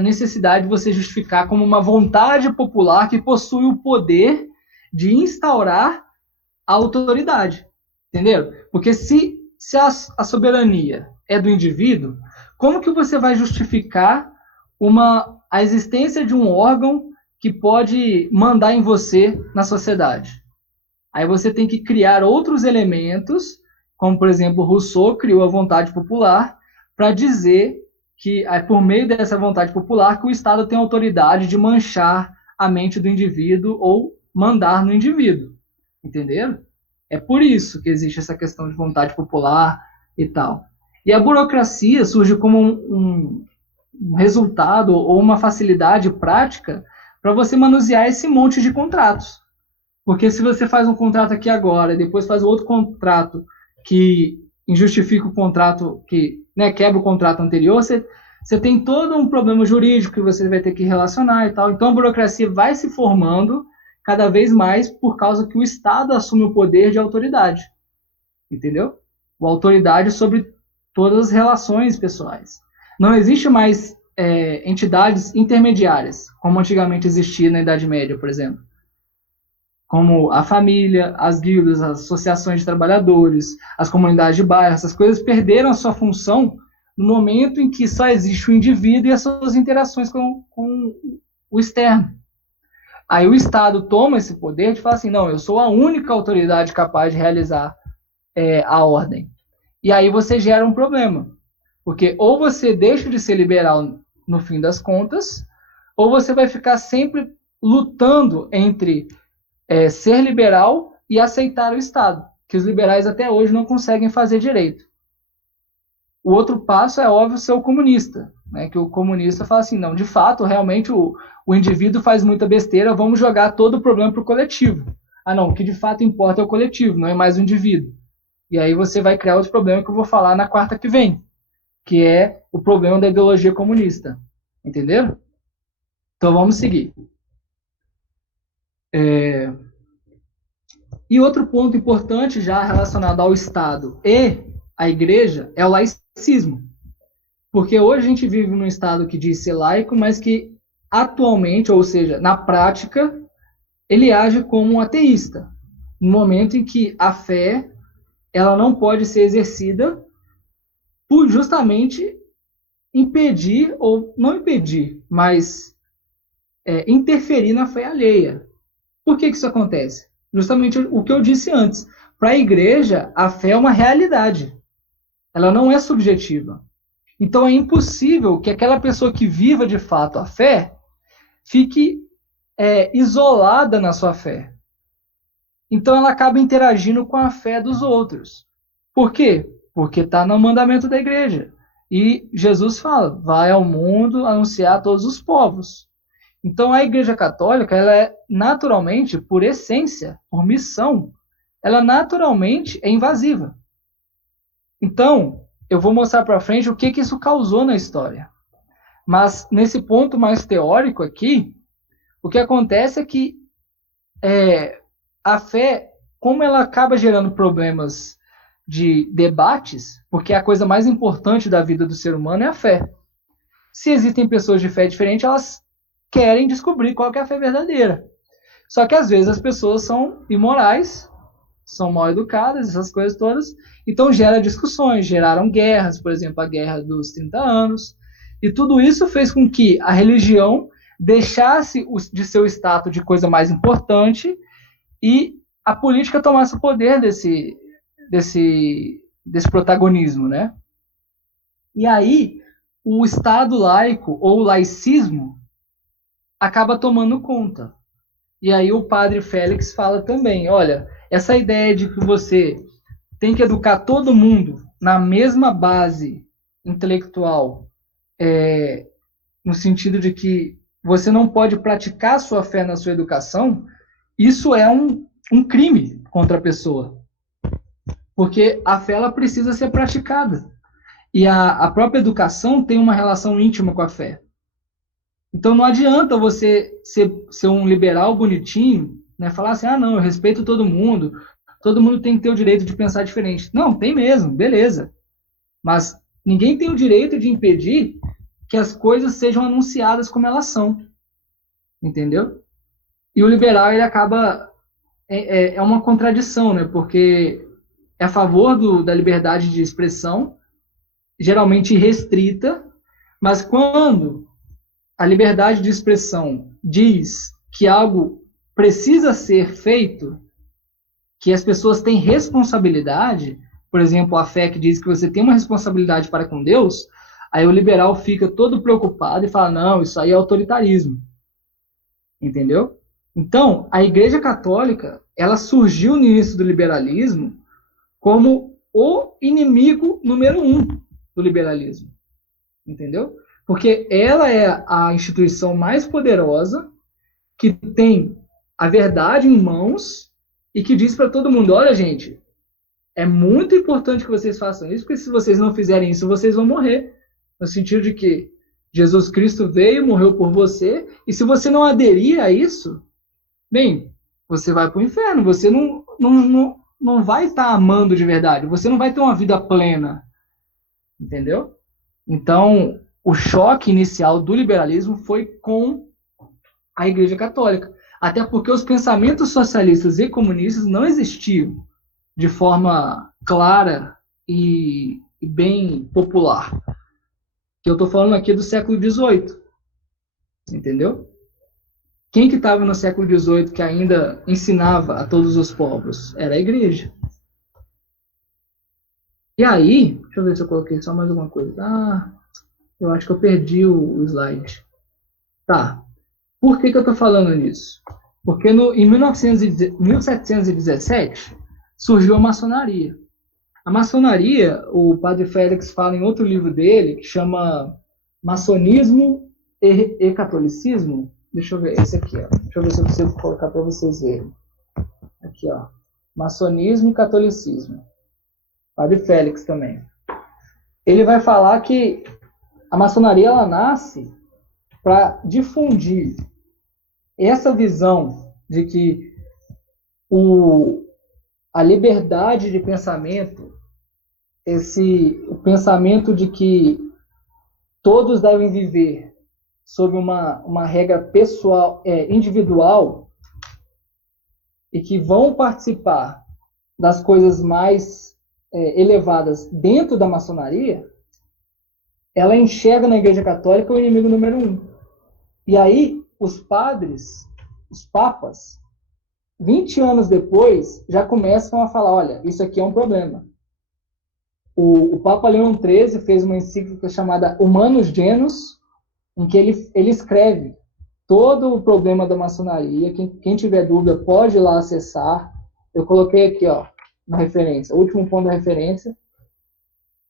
necessidade de você justificar como uma vontade popular que possui o poder de instaurar a autoridade. Entenderam? Porque se a soberania é do indivíduo, como que você vai justificar a existência de um órgão que pode mandar em você na sociedade? Aí você tem que criar outros elementos, como, por exemplo, Rousseau criou a vontade popular, para dizer que, por meio dessa vontade popular, que o Estado tem autoridade de manchar a mente do indivíduo ou mandar no indivíduo. Entenderam? É por isso que existe essa questão de vontade popular e tal. E a burocracia surge como um resultado ou uma facilidade prática para você manusear esse monte de contratos. Porque se você faz um contrato aqui agora e depois faz outro contrato que injustifica o contrato, que quebra o contrato anterior, você tem todo um problema jurídico que você vai ter que relacionar e tal. Então a burocracia vai se formando cada vez mais por causa que o Estado assume o poder de autoridade. Entendeu? A autoridade sobre todas as relações pessoais. Não existe mais entidades intermediárias, como antigamente existia na Idade Média, por exemplo. Como a família, as guildas, as associações de trabalhadores, as comunidades de bairro, essas coisas perderam a sua função no momento em que só existe o indivíduo e as suas interações com o externo. Aí o Estado toma esse poder de falar assim, não, eu sou a única autoridade capaz de realizar a ordem. E aí você gera um problema. Porque ou você deixa de ser liberal no fim das contas, ou você vai ficar sempre lutando entre ser liberal e aceitar o Estado, que os liberais até hoje não conseguem fazer direito. O outro passo é, óbvio, ser o comunista, né? Que o comunista fala assim, não, de fato, realmente o indivíduo faz muita besteira, vamos jogar todo o problema para o coletivo. Ah, não, o que de fato importa é o coletivo, não é mais o indivíduo. E aí você vai criar outro problema que eu vou falar na quarta que vem, que é o problema da ideologia comunista. Entenderam? Então vamos seguir. E outro ponto importante já relacionado ao Estado e à Igreja é o laicismo. Porque hoje a gente vive num Estado que diz ser laico, mas que atualmente, ou seja, na prática, ele age como um ateísta. No momento em que a fé ela não pode ser exercida por justamente impedir, ou não impedir, mas interferir na fé alheia. Por que isso acontece? Justamente o que eu disse antes. Para a igreja, a fé é uma realidade. Ela não é subjetiva. Então é impossível que aquela pessoa que viva de fato a fé fique isolada na sua fé. Então ela acaba interagindo com a fé dos outros. Por quê? Porque está no mandamento da igreja. E Jesus fala, vai ao mundo anunciar a todos os povos. Então a Igreja Católica, ela é naturalmente, por essência, por missão, ela naturalmente é invasiva. Então, eu vou mostrar para frente o que isso causou na história. Mas, nesse ponto mais teórico aqui, o que acontece é que a fé, como ela acaba gerando problemas de debates, porque a coisa mais importante da vida do ser humano é a fé. Se existem pessoas de fé diferente, elas querem descobrir qual que é a fé verdadeira. Só que às vezes as pessoas são imorais, são mal educadas, essas coisas todas, então gera discussões, geraram guerras, por exemplo, a Guerra dos 30 Anos, e tudo isso fez com que a religião deixasse de ser o status de coisa mais importante e a política tomasse o poder desse protagonismo, né? E aí, o Estado laico, ou laicismo, acaba tomando conta. E aí o padre Félix fala também, olha, essa ideia de que você tem que educar todo mundo na mesma base intelectual, no sentido de que você não pode praticar sua fé na sua educação, isso é um crime contra a pessoa. Porque a fé ela precisa ser praticada. E a própria educação tem uma relação íntima com a fé. Então não adianta você ser um liberal bonitinho, né? Falar assim, não, eu respeito todo mundo tem que ter o direito de pensar diferente. Não, tem mesmo, beleza. Mas ninguém tem o direito de impedir que as coisas sejam anunciadas como elas são. Entendeu? E o liberal, ele acaba... É uma contradição, né? Porque é a favor da liberdade de expressão, geralmente restrita, mas quando a liberdade de expressão diz que algo precisa ser feito, que as pessoas têm responsabilidade, por exemplo, a fé que diz que você tem uma responsabilidade para com Deus, aí o liberal fica todo preocupado e fala, não, isso aí é autoritarismo. Entendeu? Então, a Igreja Católica, ela surgiu no início do liberalismo como o inimigo número 1 do liberalismo. Entendeu? Porque ela é a instituição mais poderosa que tem a verdade em mãos e que diz para todo mundo, olha, gente, é muito importante que vocês façam isso, porque se vocês não fizerem isso, vocês vão morrer. No sentido de que Jesus Cristo veio, morreu por você, e se você não aderir a isso, bem, você vai para o inferno, você não vai estar amando de verdade, você não vai ter uma vida plena. Entendeu? Então, o choque inicial do liberalismo foi com a Igreja Católica. Até porque os pensamentos socialistas e comunistas não existiam de forma clara e bem popular. Que eu estou falando aqui do século XVIII. Entendeu? Quem que estava no século XVIII que ainda ensinava a todos os povos? Era a Igreja. E aí, deixa eu ver se eu coloquei só mais alguma coisa. Eu acho que eu perdi o slide. Tá. Por que eu estou falando nisso? Porque em 1717 surgiu a maçonaria. A maçonaria, o padre Félix fala em outro livro dele, que chama Maçonismo e Catolicismo. Deixa eu ver, esse aqui, ó. Deixa eu ver se eu consigo colocar para vocês verem. Aqui, ó. Maçonismo e Catolicismo. Padre Félix também. Ele vai falar que a maçonaria ela nasce para difundir essa visão de que a liberdade de pensamento, o pensamento de que todos devem viver sob uma regra pessoal, individual, e que vão participar das coisas mais elevadas dentro da maçonaria, ela enxerga na Igreja Católica o inimigo número 1. E aí, os padres, os papas, 20 anos depois, já começam a falar, olha, isso aqui é um problema. O Papa Leão XIII fez uma encíclica chamada Humanus Genus, em que ele escreve todo o problema da maçonaria. Quem tiver dúvida pode ir lá acessar. Eu coloquei aqui, ó, na referência, o último ponto da referência.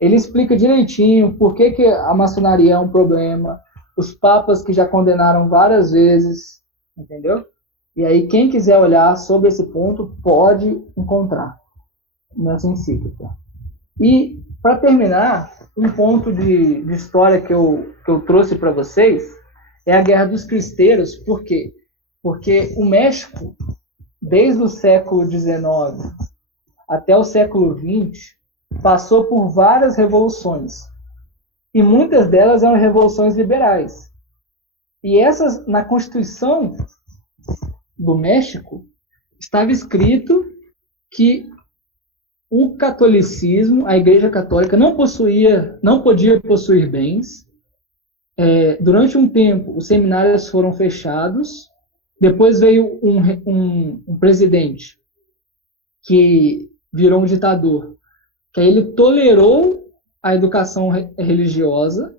Ele explica direitinho por que a maçonaria é um problema, os papas que já condenaram várias vezes, entendeu? E aí, quem quiser olhar sobre esse ponto, pode encontrar nessa encíclica. E, para terminar, um ponto de história que eu trouxe para vocês é a Guerra dos Cristeiros. Por quê? Porque o México, desde o século XIX até o século XX, passou por várias revoluções. E muitas delas eram revoluções liberais. E essas, na Constituição do México, estava escrito que o catolicismo, a Igreja Católica, não podia possuir bens. Durante um tempo, os seminários foram fechados. Depois veio um presidente que virou um ditador, que aí ele tolerou a educação religiosa,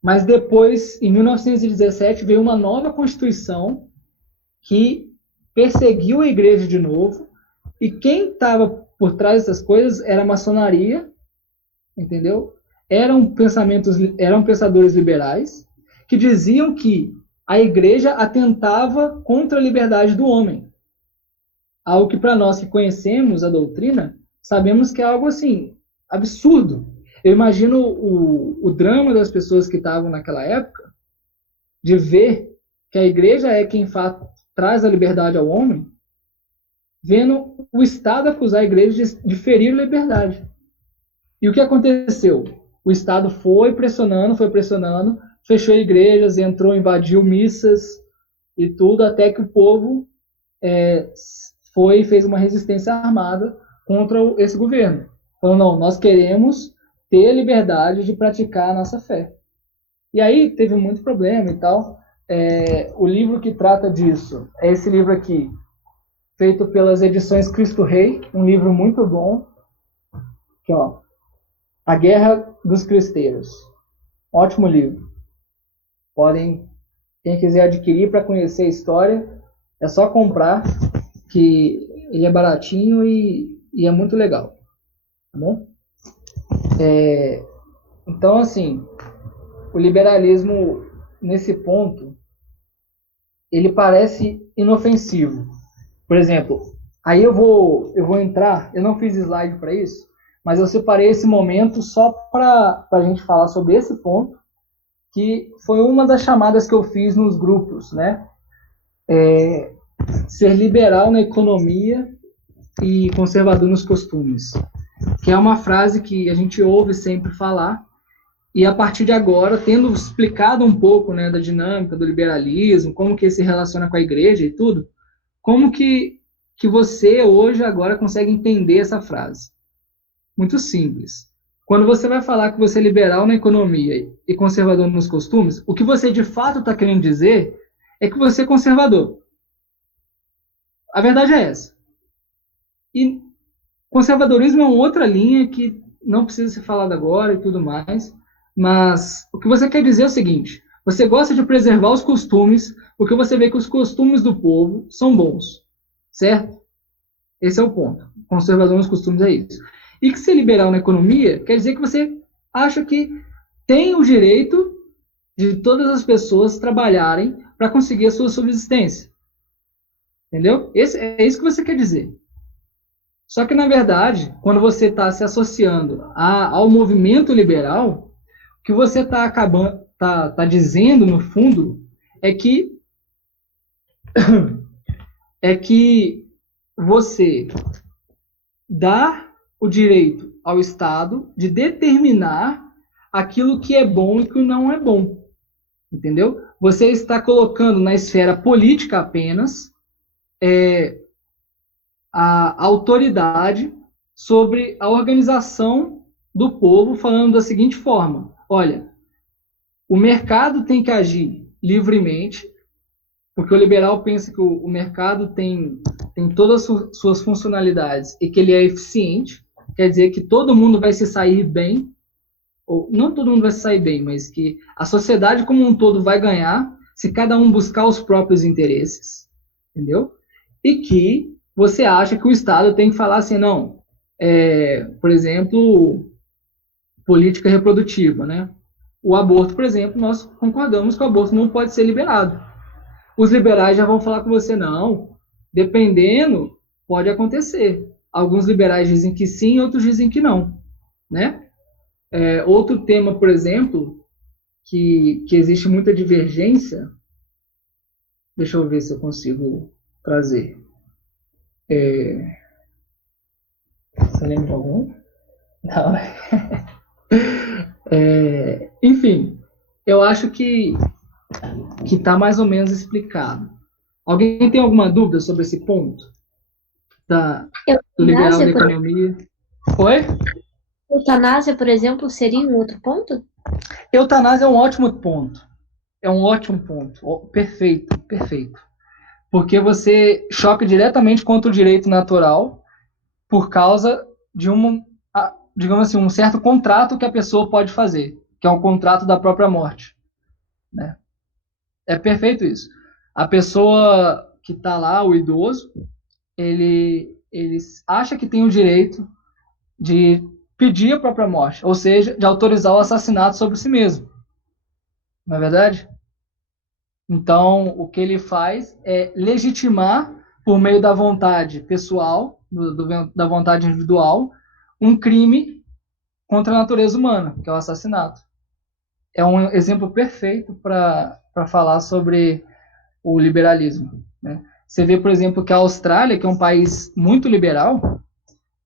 mas depois, em 1917, veio uma nova Constituição que perseguiu a igreja de novo, e quem estava por trás dessas coisas era a maçonaria, entendeu? Eram pensadores liberais que diziam que a igreja atentava contra a liberdade do homem. Algo que, para nós que conhecemos a doutrina, sabemos que é algo assim, absurdo. Eu imagino o drama das pessoas que estavam naquela época, de ver que a igreja é quem traz a liberdade ao homem, vendo o Estado acusar a igreja de ferir a liberdade. E o que aconteceu? O Estado foi pressionando, fechou igrejas, invadiu missas e tudo, até que o povo fez uma resistência armada contra esse governo. Falando, não, nós queremos ter a liberdade de praticar a nossa fé. E aí teve muito problema e tal. O livro que trata disso é esse livro aqui, feito pelas edições Cristo Rei, um livro muito bom. Aqui, ó, A Guerra dos Cristeiros. Ótimo livro. Quem quiser adquirir para conhecer a história, é só comprar, que ele é baratinho e é muito legal. Tá bom? Então, assim, o liberalismo, nesse ponto, ele parece inofensivo. Por exemplo, aí eu vou entrar, eu não fiz slide para isso, mas eu separei esse momento só para a gente falar sobre esse ponto, que foi uma das chamadas que eu fiz nos grupos, né? Ser liberal na economia e conservador nos costumes, que é uma frase que a gente ouve sempre falar, e a partir de agora, tendo explicado um pouco, né, da dinâmica do liberalismo, como que se relaciona com a igreja e tudo, como que você hoje agora consegue entender essa frase? Muito simples. Quando você vai falar que você é liberal na economia e conservador nos costumes, o que você de fato está querendo dizer é que você é conservador. A verdade é essa. E conservadorismo é uma outra linha que não precisa ser falada agora e tudo mais, mas o que você quer dizer é o seguinte: você gosta de preservar os costumes porque você vê que os costumes do povo são bons, certo? Esse é o ponto. Conservador nos costumes é isso. E que ser liberal na economia quer dizer que você acha que tem o direito de todas as pessoas trabalharem para conseguir a sua subsistência. Entendeu? É isso que você quer dizer. Só que, na verdade, quando você está se associando ao movimento liberal, o que você está dizendo, no fundo, é que você dá o direito ao Estado de determinar aquilo que é bom e que não é bom. Entendeu? Você está colocando na esfera política apenas a autoridade sobre a organização do povo, falando da seguinte forma: olha, o mercado tem que agir livremente, porque o liberal pensa que o mercado tem todas as suas funcionalidades e que ele é eficiente, quer dizer que todo mundo vai se sair bem, ou não todo mundo vai se sair bem, mas que a sociedade como um todo vai ganhar se cada um buscar os próprios interesses, entendeu? E que você acha que o Estado tem que falar assim, não, por exemplo, política reprodutiva, né? O aborto, por exemplo, nós concordamos que o aborto não pode ser liberado. Os liberais já vão falar com você, não, dependendo, pode acontecer. Alguns liberais dizem que sim, outros dizem que não. né? Outro tema, por exemplo, que existe muita divergência, deixa eu ver se eu consigo trazer. Você lembra de algum? Não. Enfim, eu acho que está mais ou menos explicado. Alguém tem alguma dúvida sobre esse ponto? Do liberal da economia? Oi? Eutanásia, por exemplo, seria um outro ponto? Eutanásia é um ótimo ponto. É um ótimo ponto. Perfeito, perfeito. Porque você choca diretamente contra o direito natural por causa de digamos assim, um certo contrato que a pessoa pode fazer, que é um contrato da própria morte, né? É perfeito isso. A pessoa que está lá, o idoso, ele acha que tem o direito de pedir a própria morte, ou seja, de autorizar o assassinato sobre si mesmo. Não é verdade? Então, o que ele faz é legitimar, por meio da vontade pessoal, da vontade individual, um crime contra a natureza humana, que é o assassinato. É um exemplo perfeito para falar sobre o liberalismo, né? Você vê, por exemplo, que a Austrália, que é um país muito liberal,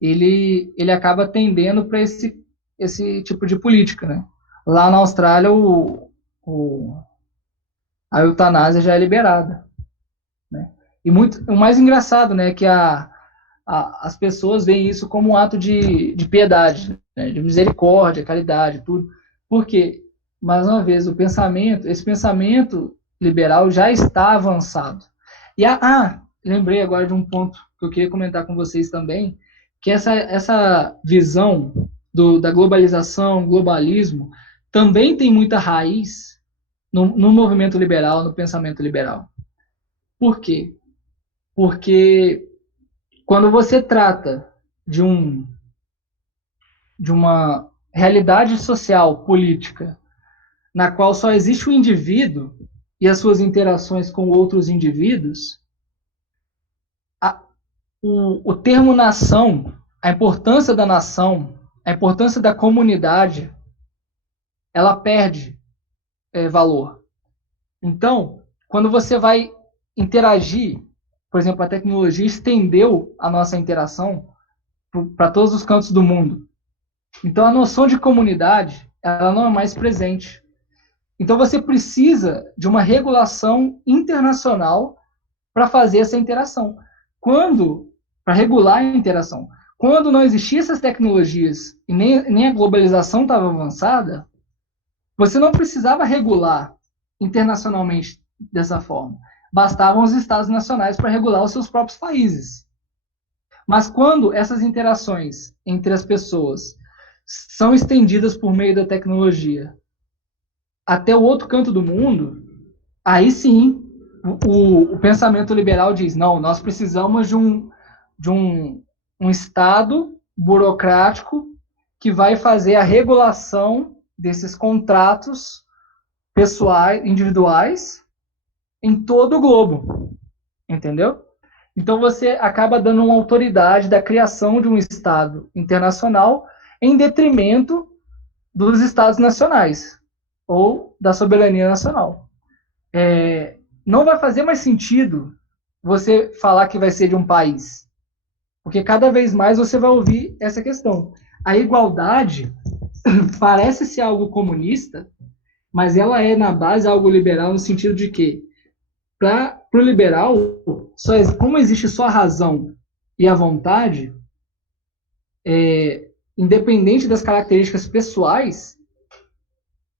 ele acaba tendendo para esse tipo de política, né? Lá na Austrália, a eutanásia já é liberada, né? E o mais engraçado, né, que as pessoas veem isso como um ato de piedade, né, de misericórdia, caridade, tudo. Por quê? Mais uma vez, esse pensamento liberal já está avançado. E lembrei agora de um ponto que eu queria comentar com vocês também, que essa visão da globalização, globalismo, também tem muita raiz no movimento liberal, no pensamento liberal. Por quê? Porque quando você trata de uma realidade social, política, na qual só existe o indivíduo e as suas interações com outros indivíduos, o termo nação, a importância da nação, a importância da comunidade, ela perde valor. Então, quando você vai interagir, por exemplo, a tecnologia estendeu a nossa interação para todos os cantos do mundo. Então, a noção de comunidade, ela não é mais presente. Então, você precisa de uma regulação internacional para fazer essa interação. Para regular a interação. Quando não existiam essas tecnologias e nem a globalização estava avançada, você não precisava regular internacionalmente dessa forma. Bastavam os estados nacionais para regular os seus próprios países. Mas quando essas interações entre as pessoas são estendidas por meio da tecnologia até o outro canto do mundo, aí sim o pensamento liberal diz, não, nós precisamos de um Estado burocrático que vai fazer a regulação desses contratos pessoais, individuais, em todo o globo, entendeu? Então você acaba dando uma autoridade da criação de um Estado internacional em detrimento dos Estados nacionais ou da soberania nacional. Não vai fazer mais sentido você falar que vai ser de um país, porque cada vez mais você vai ouvir essa questão. A igualdade parece ser algo comunista, mas ela é, na base, algo liberal no sentido de que, para o liberal, como existe só a razão e a vontade, independente das características pessoais,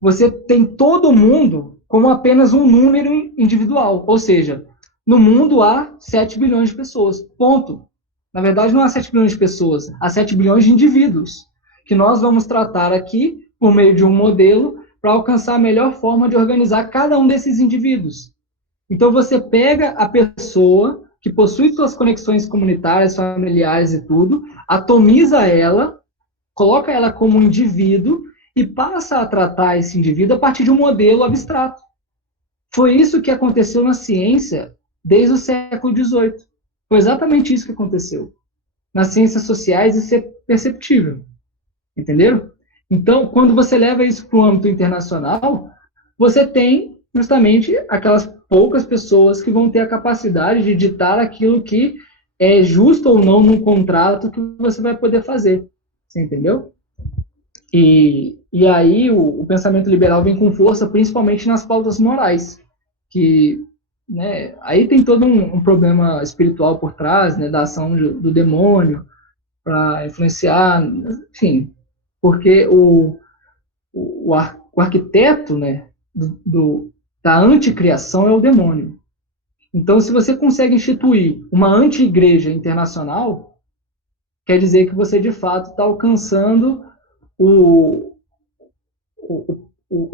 você tem todo mundo como apenas um número individual. Ou seja, no mundo há 7 bilhões de pessoas. Ponto. Na verdade, não há 7 bilhões de pessoas, há 7 bilhões de indivíduos, que nós vamos tratar aqui por meio de um modelo para alcançar a melhor forma de organizar cada um desses indivíduos. Então, você pega a pessoa que possui suas conexões comunitárias, familiares e tudo, atomiza ela, coloca ela como um indivíduo e passa a tratar esse indivíduo a partir de um modelo abstrato. Foi isso que aconteceu na ciência desde o século XVIII. Foi exatamente isso que aconteceu. Nas ciências sociais isso é perceptível. Entenderam? Então, quando você leva isso para o âmbito internacional, você tem justamente aquelas poucas pessoas que vão ter a capacidade de ditar aquilo que é justo ou não num contrato que você vai poder fazer. Você entendeu? E aí o pensamento liberal vem com força, principalmente nas pautas morais, que, né, aí tem todo um problema espiritual por trás, né, da ação do demônio para influenciar, enfim, porque o arquiteto, né, da anticriação é o demônio. Então, se você consegue instituir uma anti-igreja internacional, quer dizer que você, de fato, está alcançando o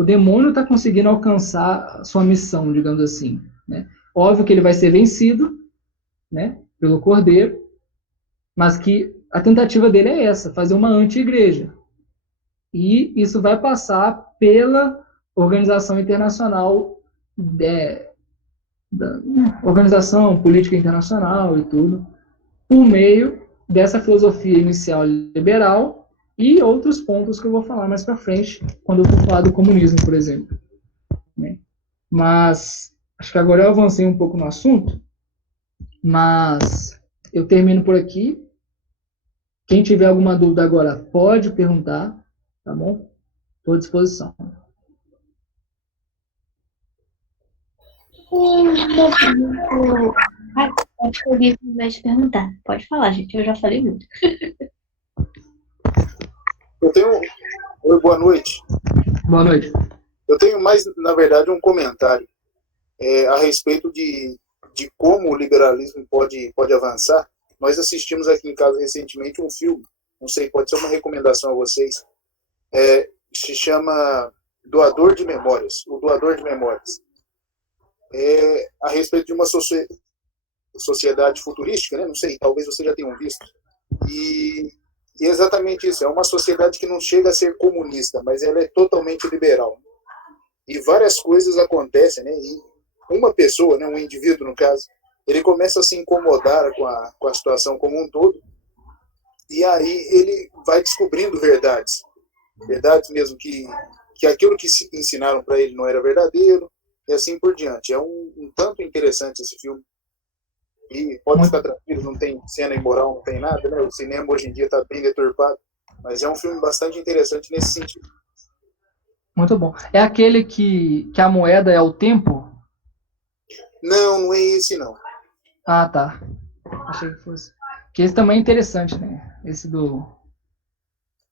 demônio está conseguindo alcançar a sua missão, digamos assim. Né? Óbvio que ele vai ser vencido, né, pelo Cordeiro, mas que a tentativa dele é essa, fazer uma anti-igreja. E isso vai passar pela Organização Internacional, Organização Política Internacional e tudo, por meio dessa filosofia inicial liberal e outros pontos que eu vou falar mais para frente, quando eu for falar do comunismo, por exemplo. Né? Mas, acho que agora eu avancei um pouco no assunto, mas eu termino por aqui. Quem tiver alguma dúvida agora, pode perguntar, tá bom? Estou à disposição. Acho que o Livro vai te perguntar. Pode falar, gente, eu já falei muito. Eu tenho. Oi, boa noite. Boa noite. Eu tenho mais, na verdade, um comentário a respeito de como o liberalismo pode avançar. Nós assistimos aqui em casa recentemente um filme, não sei, pode ser uma recomendação a vocês, se chama Doador de Memórias, o Doador de Memórias. A respeito de uma sociedade futurística, né? Não sei, talvez vocês já tenham visto. E é exatamente isso, é uma sociedade que não chega a ser comunista, mas ela é totalmente liberal. E várias coisas acontecem, né? E uma pessoa, né, um indivíduo no caso, ele começa a se incomodar com a situação como um todo, e aí ele vai descobrindo verdades mesmo, que aquilo que ensinaram para ele não era verdadeiro, e assim por diante. É um tanto interessante esse filme. E pode ficar tranquilo, não tem cena imoral, não tem nada, né? O cinema hoje em dia está bem deturpado, mas é um filme bastante interessante nesse sentido. Muito bom. É aquele que a moeda é o tempo? Não é esse não. Ah, tá. Achei que fosse. Que esse também é interessante, né? Esse do...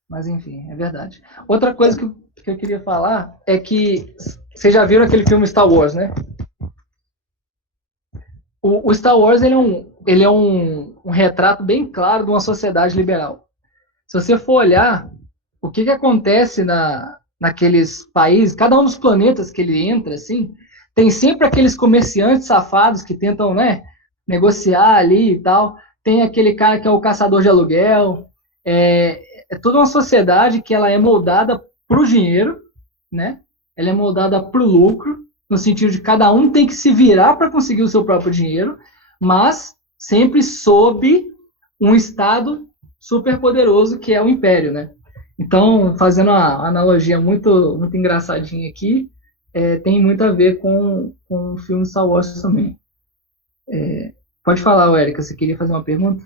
Mas enfim, é verdade. Outra coisa que eu queria falar é que vocês já viram aquele filme Star Wars, né? O Star Wars ele é um retrato bem claro de uma sociedade liberal. Se você for olhar o que acontece naqueles países, cada um dos planetas que ele entra, assim, tem sempre aqueles comerciantes safados que tentam, né, negociar ali e tal. Tem aquele cara que é o caçador de aluguel. É toda uma sociedade que ela é moldada para o dinheiro, né? Ela é moldada para o lucro, no sentido de cada um tem que se virar para conseguir o seu próprio dinheiro, mas sempre sob um Estado super poderoso que é o Império, né? Então, fazendo uma analogia muito, muito engraçadinha aqui, tem muito a ver com o filme Star Wars também. Pode falar, Érica, você queria fazer uma pergunta?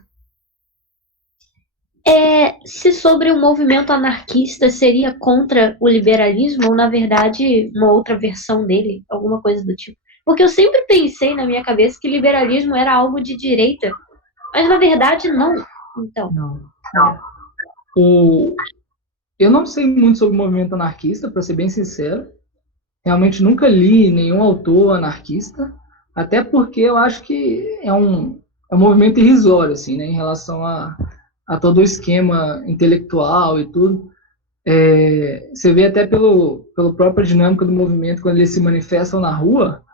Se sobre o movimento anarquista seria contra o liberalismo ou, na verdade, uma outra versão dele, alguma coisa do tipo. Porque eu sempre pensei na minha cabeça que liberalismo era algo de direita, mas na verdade não. Então. Não. Eu não sei muito sobre o movimento anarquista, para ser bem sincero. Realmente nunca li nenhum autor anarquista, até porque eu acho que é um movimento irrisório, assim, né, em relação a todo o esquema intelectual e tudo. Você vê até pelo própria dinâmica do movimento, quando eles se manifestam na rua,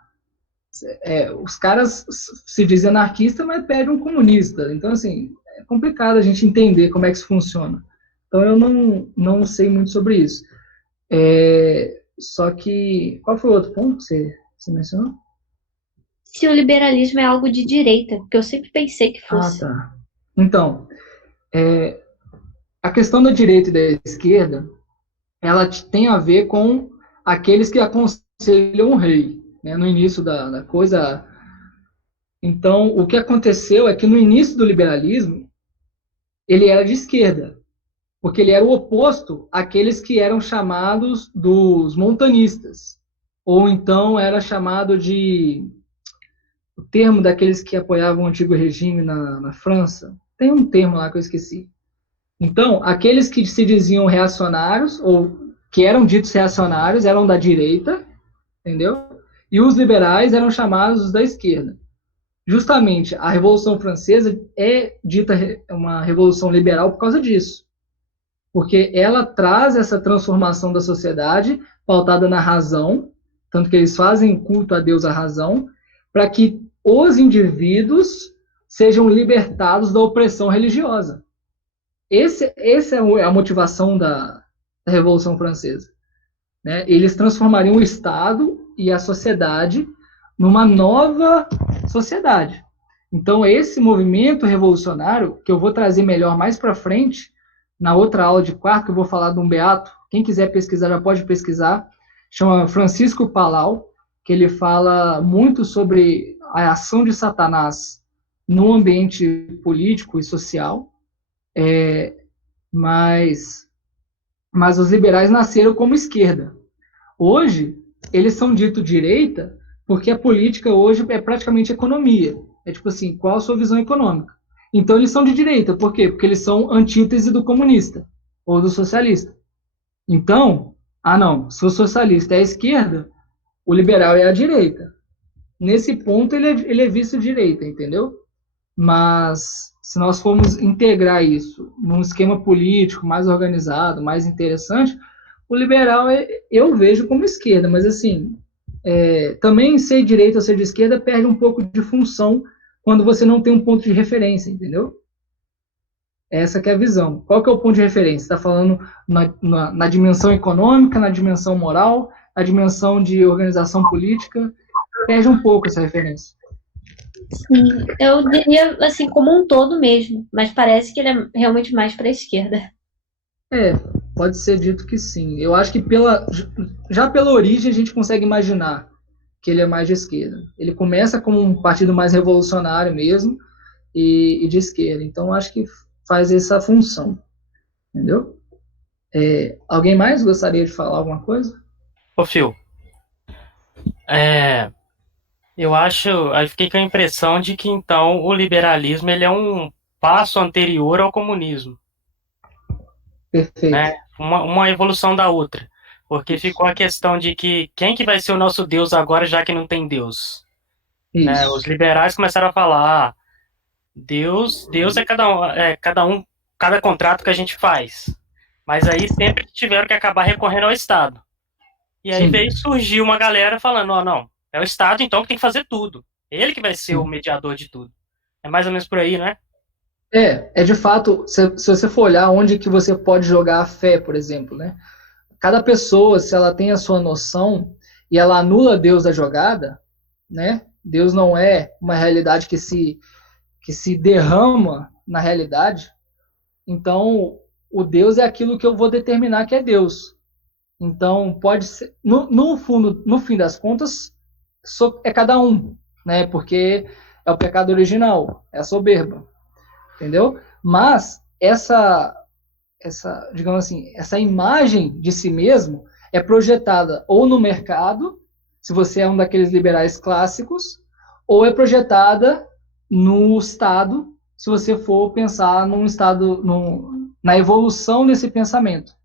os caras se dizem anarquista, mas pedem um comunista. Então, assim, é complicado a gente entender como é que isso funciona. Então, eu não sei muito sobre isso. Só que, qual foi o outro ponto que você mencionou? Se o liberalismo é algo de direita, porque eu sempre pensei que fosse. Ah, tá. Então, a questão da direita e da esquerda, ela tem a ver com aqueles que aconselham o rei, né, no início da coisa. Então, o que aconteceu é que no início do liberalismo, ele era de esquerda, porque ele era o oposto àqueles que eram chamados dos montanistas, ou então era chamado de o termo daqueles que apoiavam o antigo regime na França. Tem um termo lá que eu esqueci. Então, aqueles que se diziam reacionários, ou que eram ditos reacionários, eram da direita, entendeu? E os liberais eram chamados da esquerda. Justamente, a Revolução Francesa é dita uma revolução liberal por causa disso. Porque ela traz essa transformação da sociedade pautada na razão, tanto que eles fazem culto a Deus, a razão, para que os indivíduos sejam libertados da opressão religiosa. Essa é a motivação da Revolução Francesa. Né? Eles transformariam o Estado e a sociedade numa nova sociedade. Então, esse movimento revolucionário, que eu vou trazer melhor mais para frente, na outra aula de quarto, que eu vou falar de um beato, quem quiser pesquisar já pode pesquisar, chama Francisco Palau, que ele fala muito sobre a ação de Satanás no ambiente político e social, mas os liberais nasceram como esquerda. Hoje, eles são dito direita porque a política hoje é praticamente economia. É tipo assim, qual a sua visão econômica? Então, eles são de direita. Por quê? Porque eles são antítese do comunista ou do socialista. Então, não, se o socialista é a esquerda, o liberal é a direita. Nesse ponto, ele é visto direita, entendeu? Mas, se nós formos integrar isso num esquema político mais organizado, mais interessante, o liberal eu vejo como esquerda, mas assim, também ser direita ou ser de esquerda perde um pouco de função quando você não tem um ponto de referência, entendeu? Essa que é a visão. Qual que é o ponto de referência? Você está falando na dimensão econômica, na dimensão moral, na dimensão de organização política, perde um pouco essa referência. Sim, eu diria assim, como um todo mesmo, mas parece que ele é realmente mais para a esquerda. Pode ser dito que sim. Eu acho que já pela origem a gente consegue imaginar que ele é mais de esquerda. Ele começa como um partido mais revolucionário mesmo e de esquerda. Então, acho que faz essa função. Entendeu? Alguém mais gostaria de falar alguma coisa? Ô, Phil, eu fiquei com a impressão de que, então, o liberalismo ele é um passo anterior ao comunismo. Perfeito. Né? Uma evolução da outra. Porque ficou a questão de que quem que vai ser o nosso Deus agora, já que não tem Deus? Né? Os liberais começaram a falar, Deus é cada contrato que a gente faz. Mas aí sempre tiveram que acabar recorrendo ao Estado. E aí surgiu uma galera falando, não, é o Estado então que tem que fazer tudo. Ele que vai ser o mediador de tudo. É mais ou menos por aí, né? De fato, se você for olhar onde que você pode jogar a fé, por exemplo, né? Cada pessoa, se ela tem a sua noção e ela anula Deus da jogada, né? Deus não é uma realidade que se derrama na realidade. Então, o Deus é aquilo que eu vou determinar que é Deus. Então, pode ser, no fim das contas, é cada um, né? Porque é o pecado original, é a soberba, entendeu? Mas digamos assim, essa imagem de si mesmo é projetada ou no mercado, se você é um daqueles liberais clássicos, ou é projetada no Estado, se você for pensar num Estado, na evolução desse pensamento.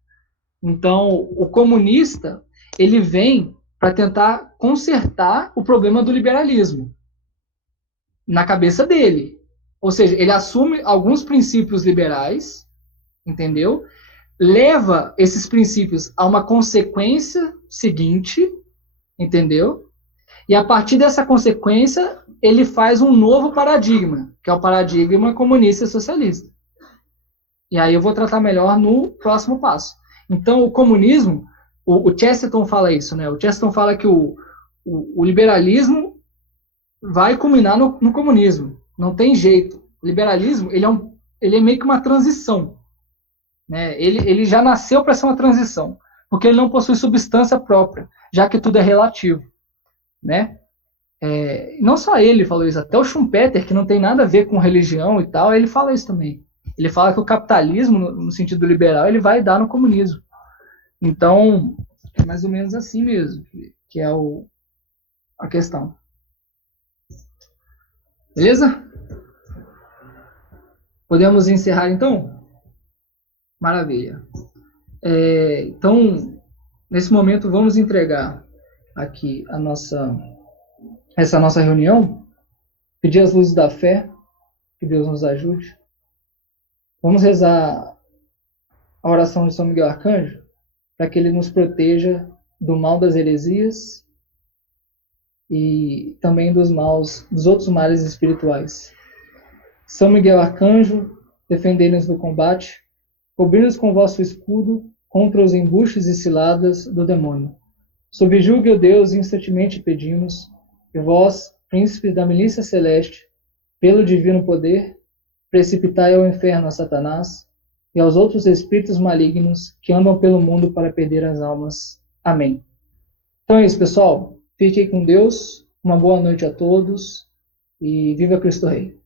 Então, o comunista, ele vem para tentar consertar o problema do liberalismo na cabeça dele. Ou seja, ele assume alguns princípios liberais, entendeu? Leva esses princípios a uma consequência seguinte, entendeu? E a partir dessa consequência, ele faz um novo paradigma, que é o paradigma comunista e socialista. E aí eu vou tratar melhor no próximo passo. Então, o comunismo, o Chesterton fala isso, né? O Chesterton fala que o liberalismo vai culminar no comunismo. Não tem jeito. O liberalismo, ele é meio que uma transição. né? Ele já nasceu para ser uma transição, porque ele não possui substância própria, já que tudo é relativo, né? Não só ele falou isso, até o Schumpeter, que não tem nada a ver com religião e tal, ele fala isso também. Ele fala que o capitalismo, no sentido liberal, ele vai dar no comunismo. Então, é mais ou menos assim mesmo, que é a questão. Beleza? Podemos encerrar, então? Maravilha. Então, nesse momento, vamos entregar aqui essa nossa reunião, pedir as luzes da fé, que Deus nos ajude. Vamos rezar a oração de São Miguel Arcanjo, para que ele nos proteja do mal das heresias e também dos outros males espirituais. São Miguel Arcanjo, defendei-nos do combate, cobri-nos com vosso escudo contra os embustes e ciladas do demônio. Subjugue, ó Deus, instantemente pedimos, e vós, príncipes da milícia celeste, pelo divino poder, precipitai ao inferno a Satanás e aos outros espíritos malignos que andam pelo mundo para perder as almas. Amém. Então é isso, pessoal. Fiquem com Deus. Uma boa noite a todos e viva Cristo Rei.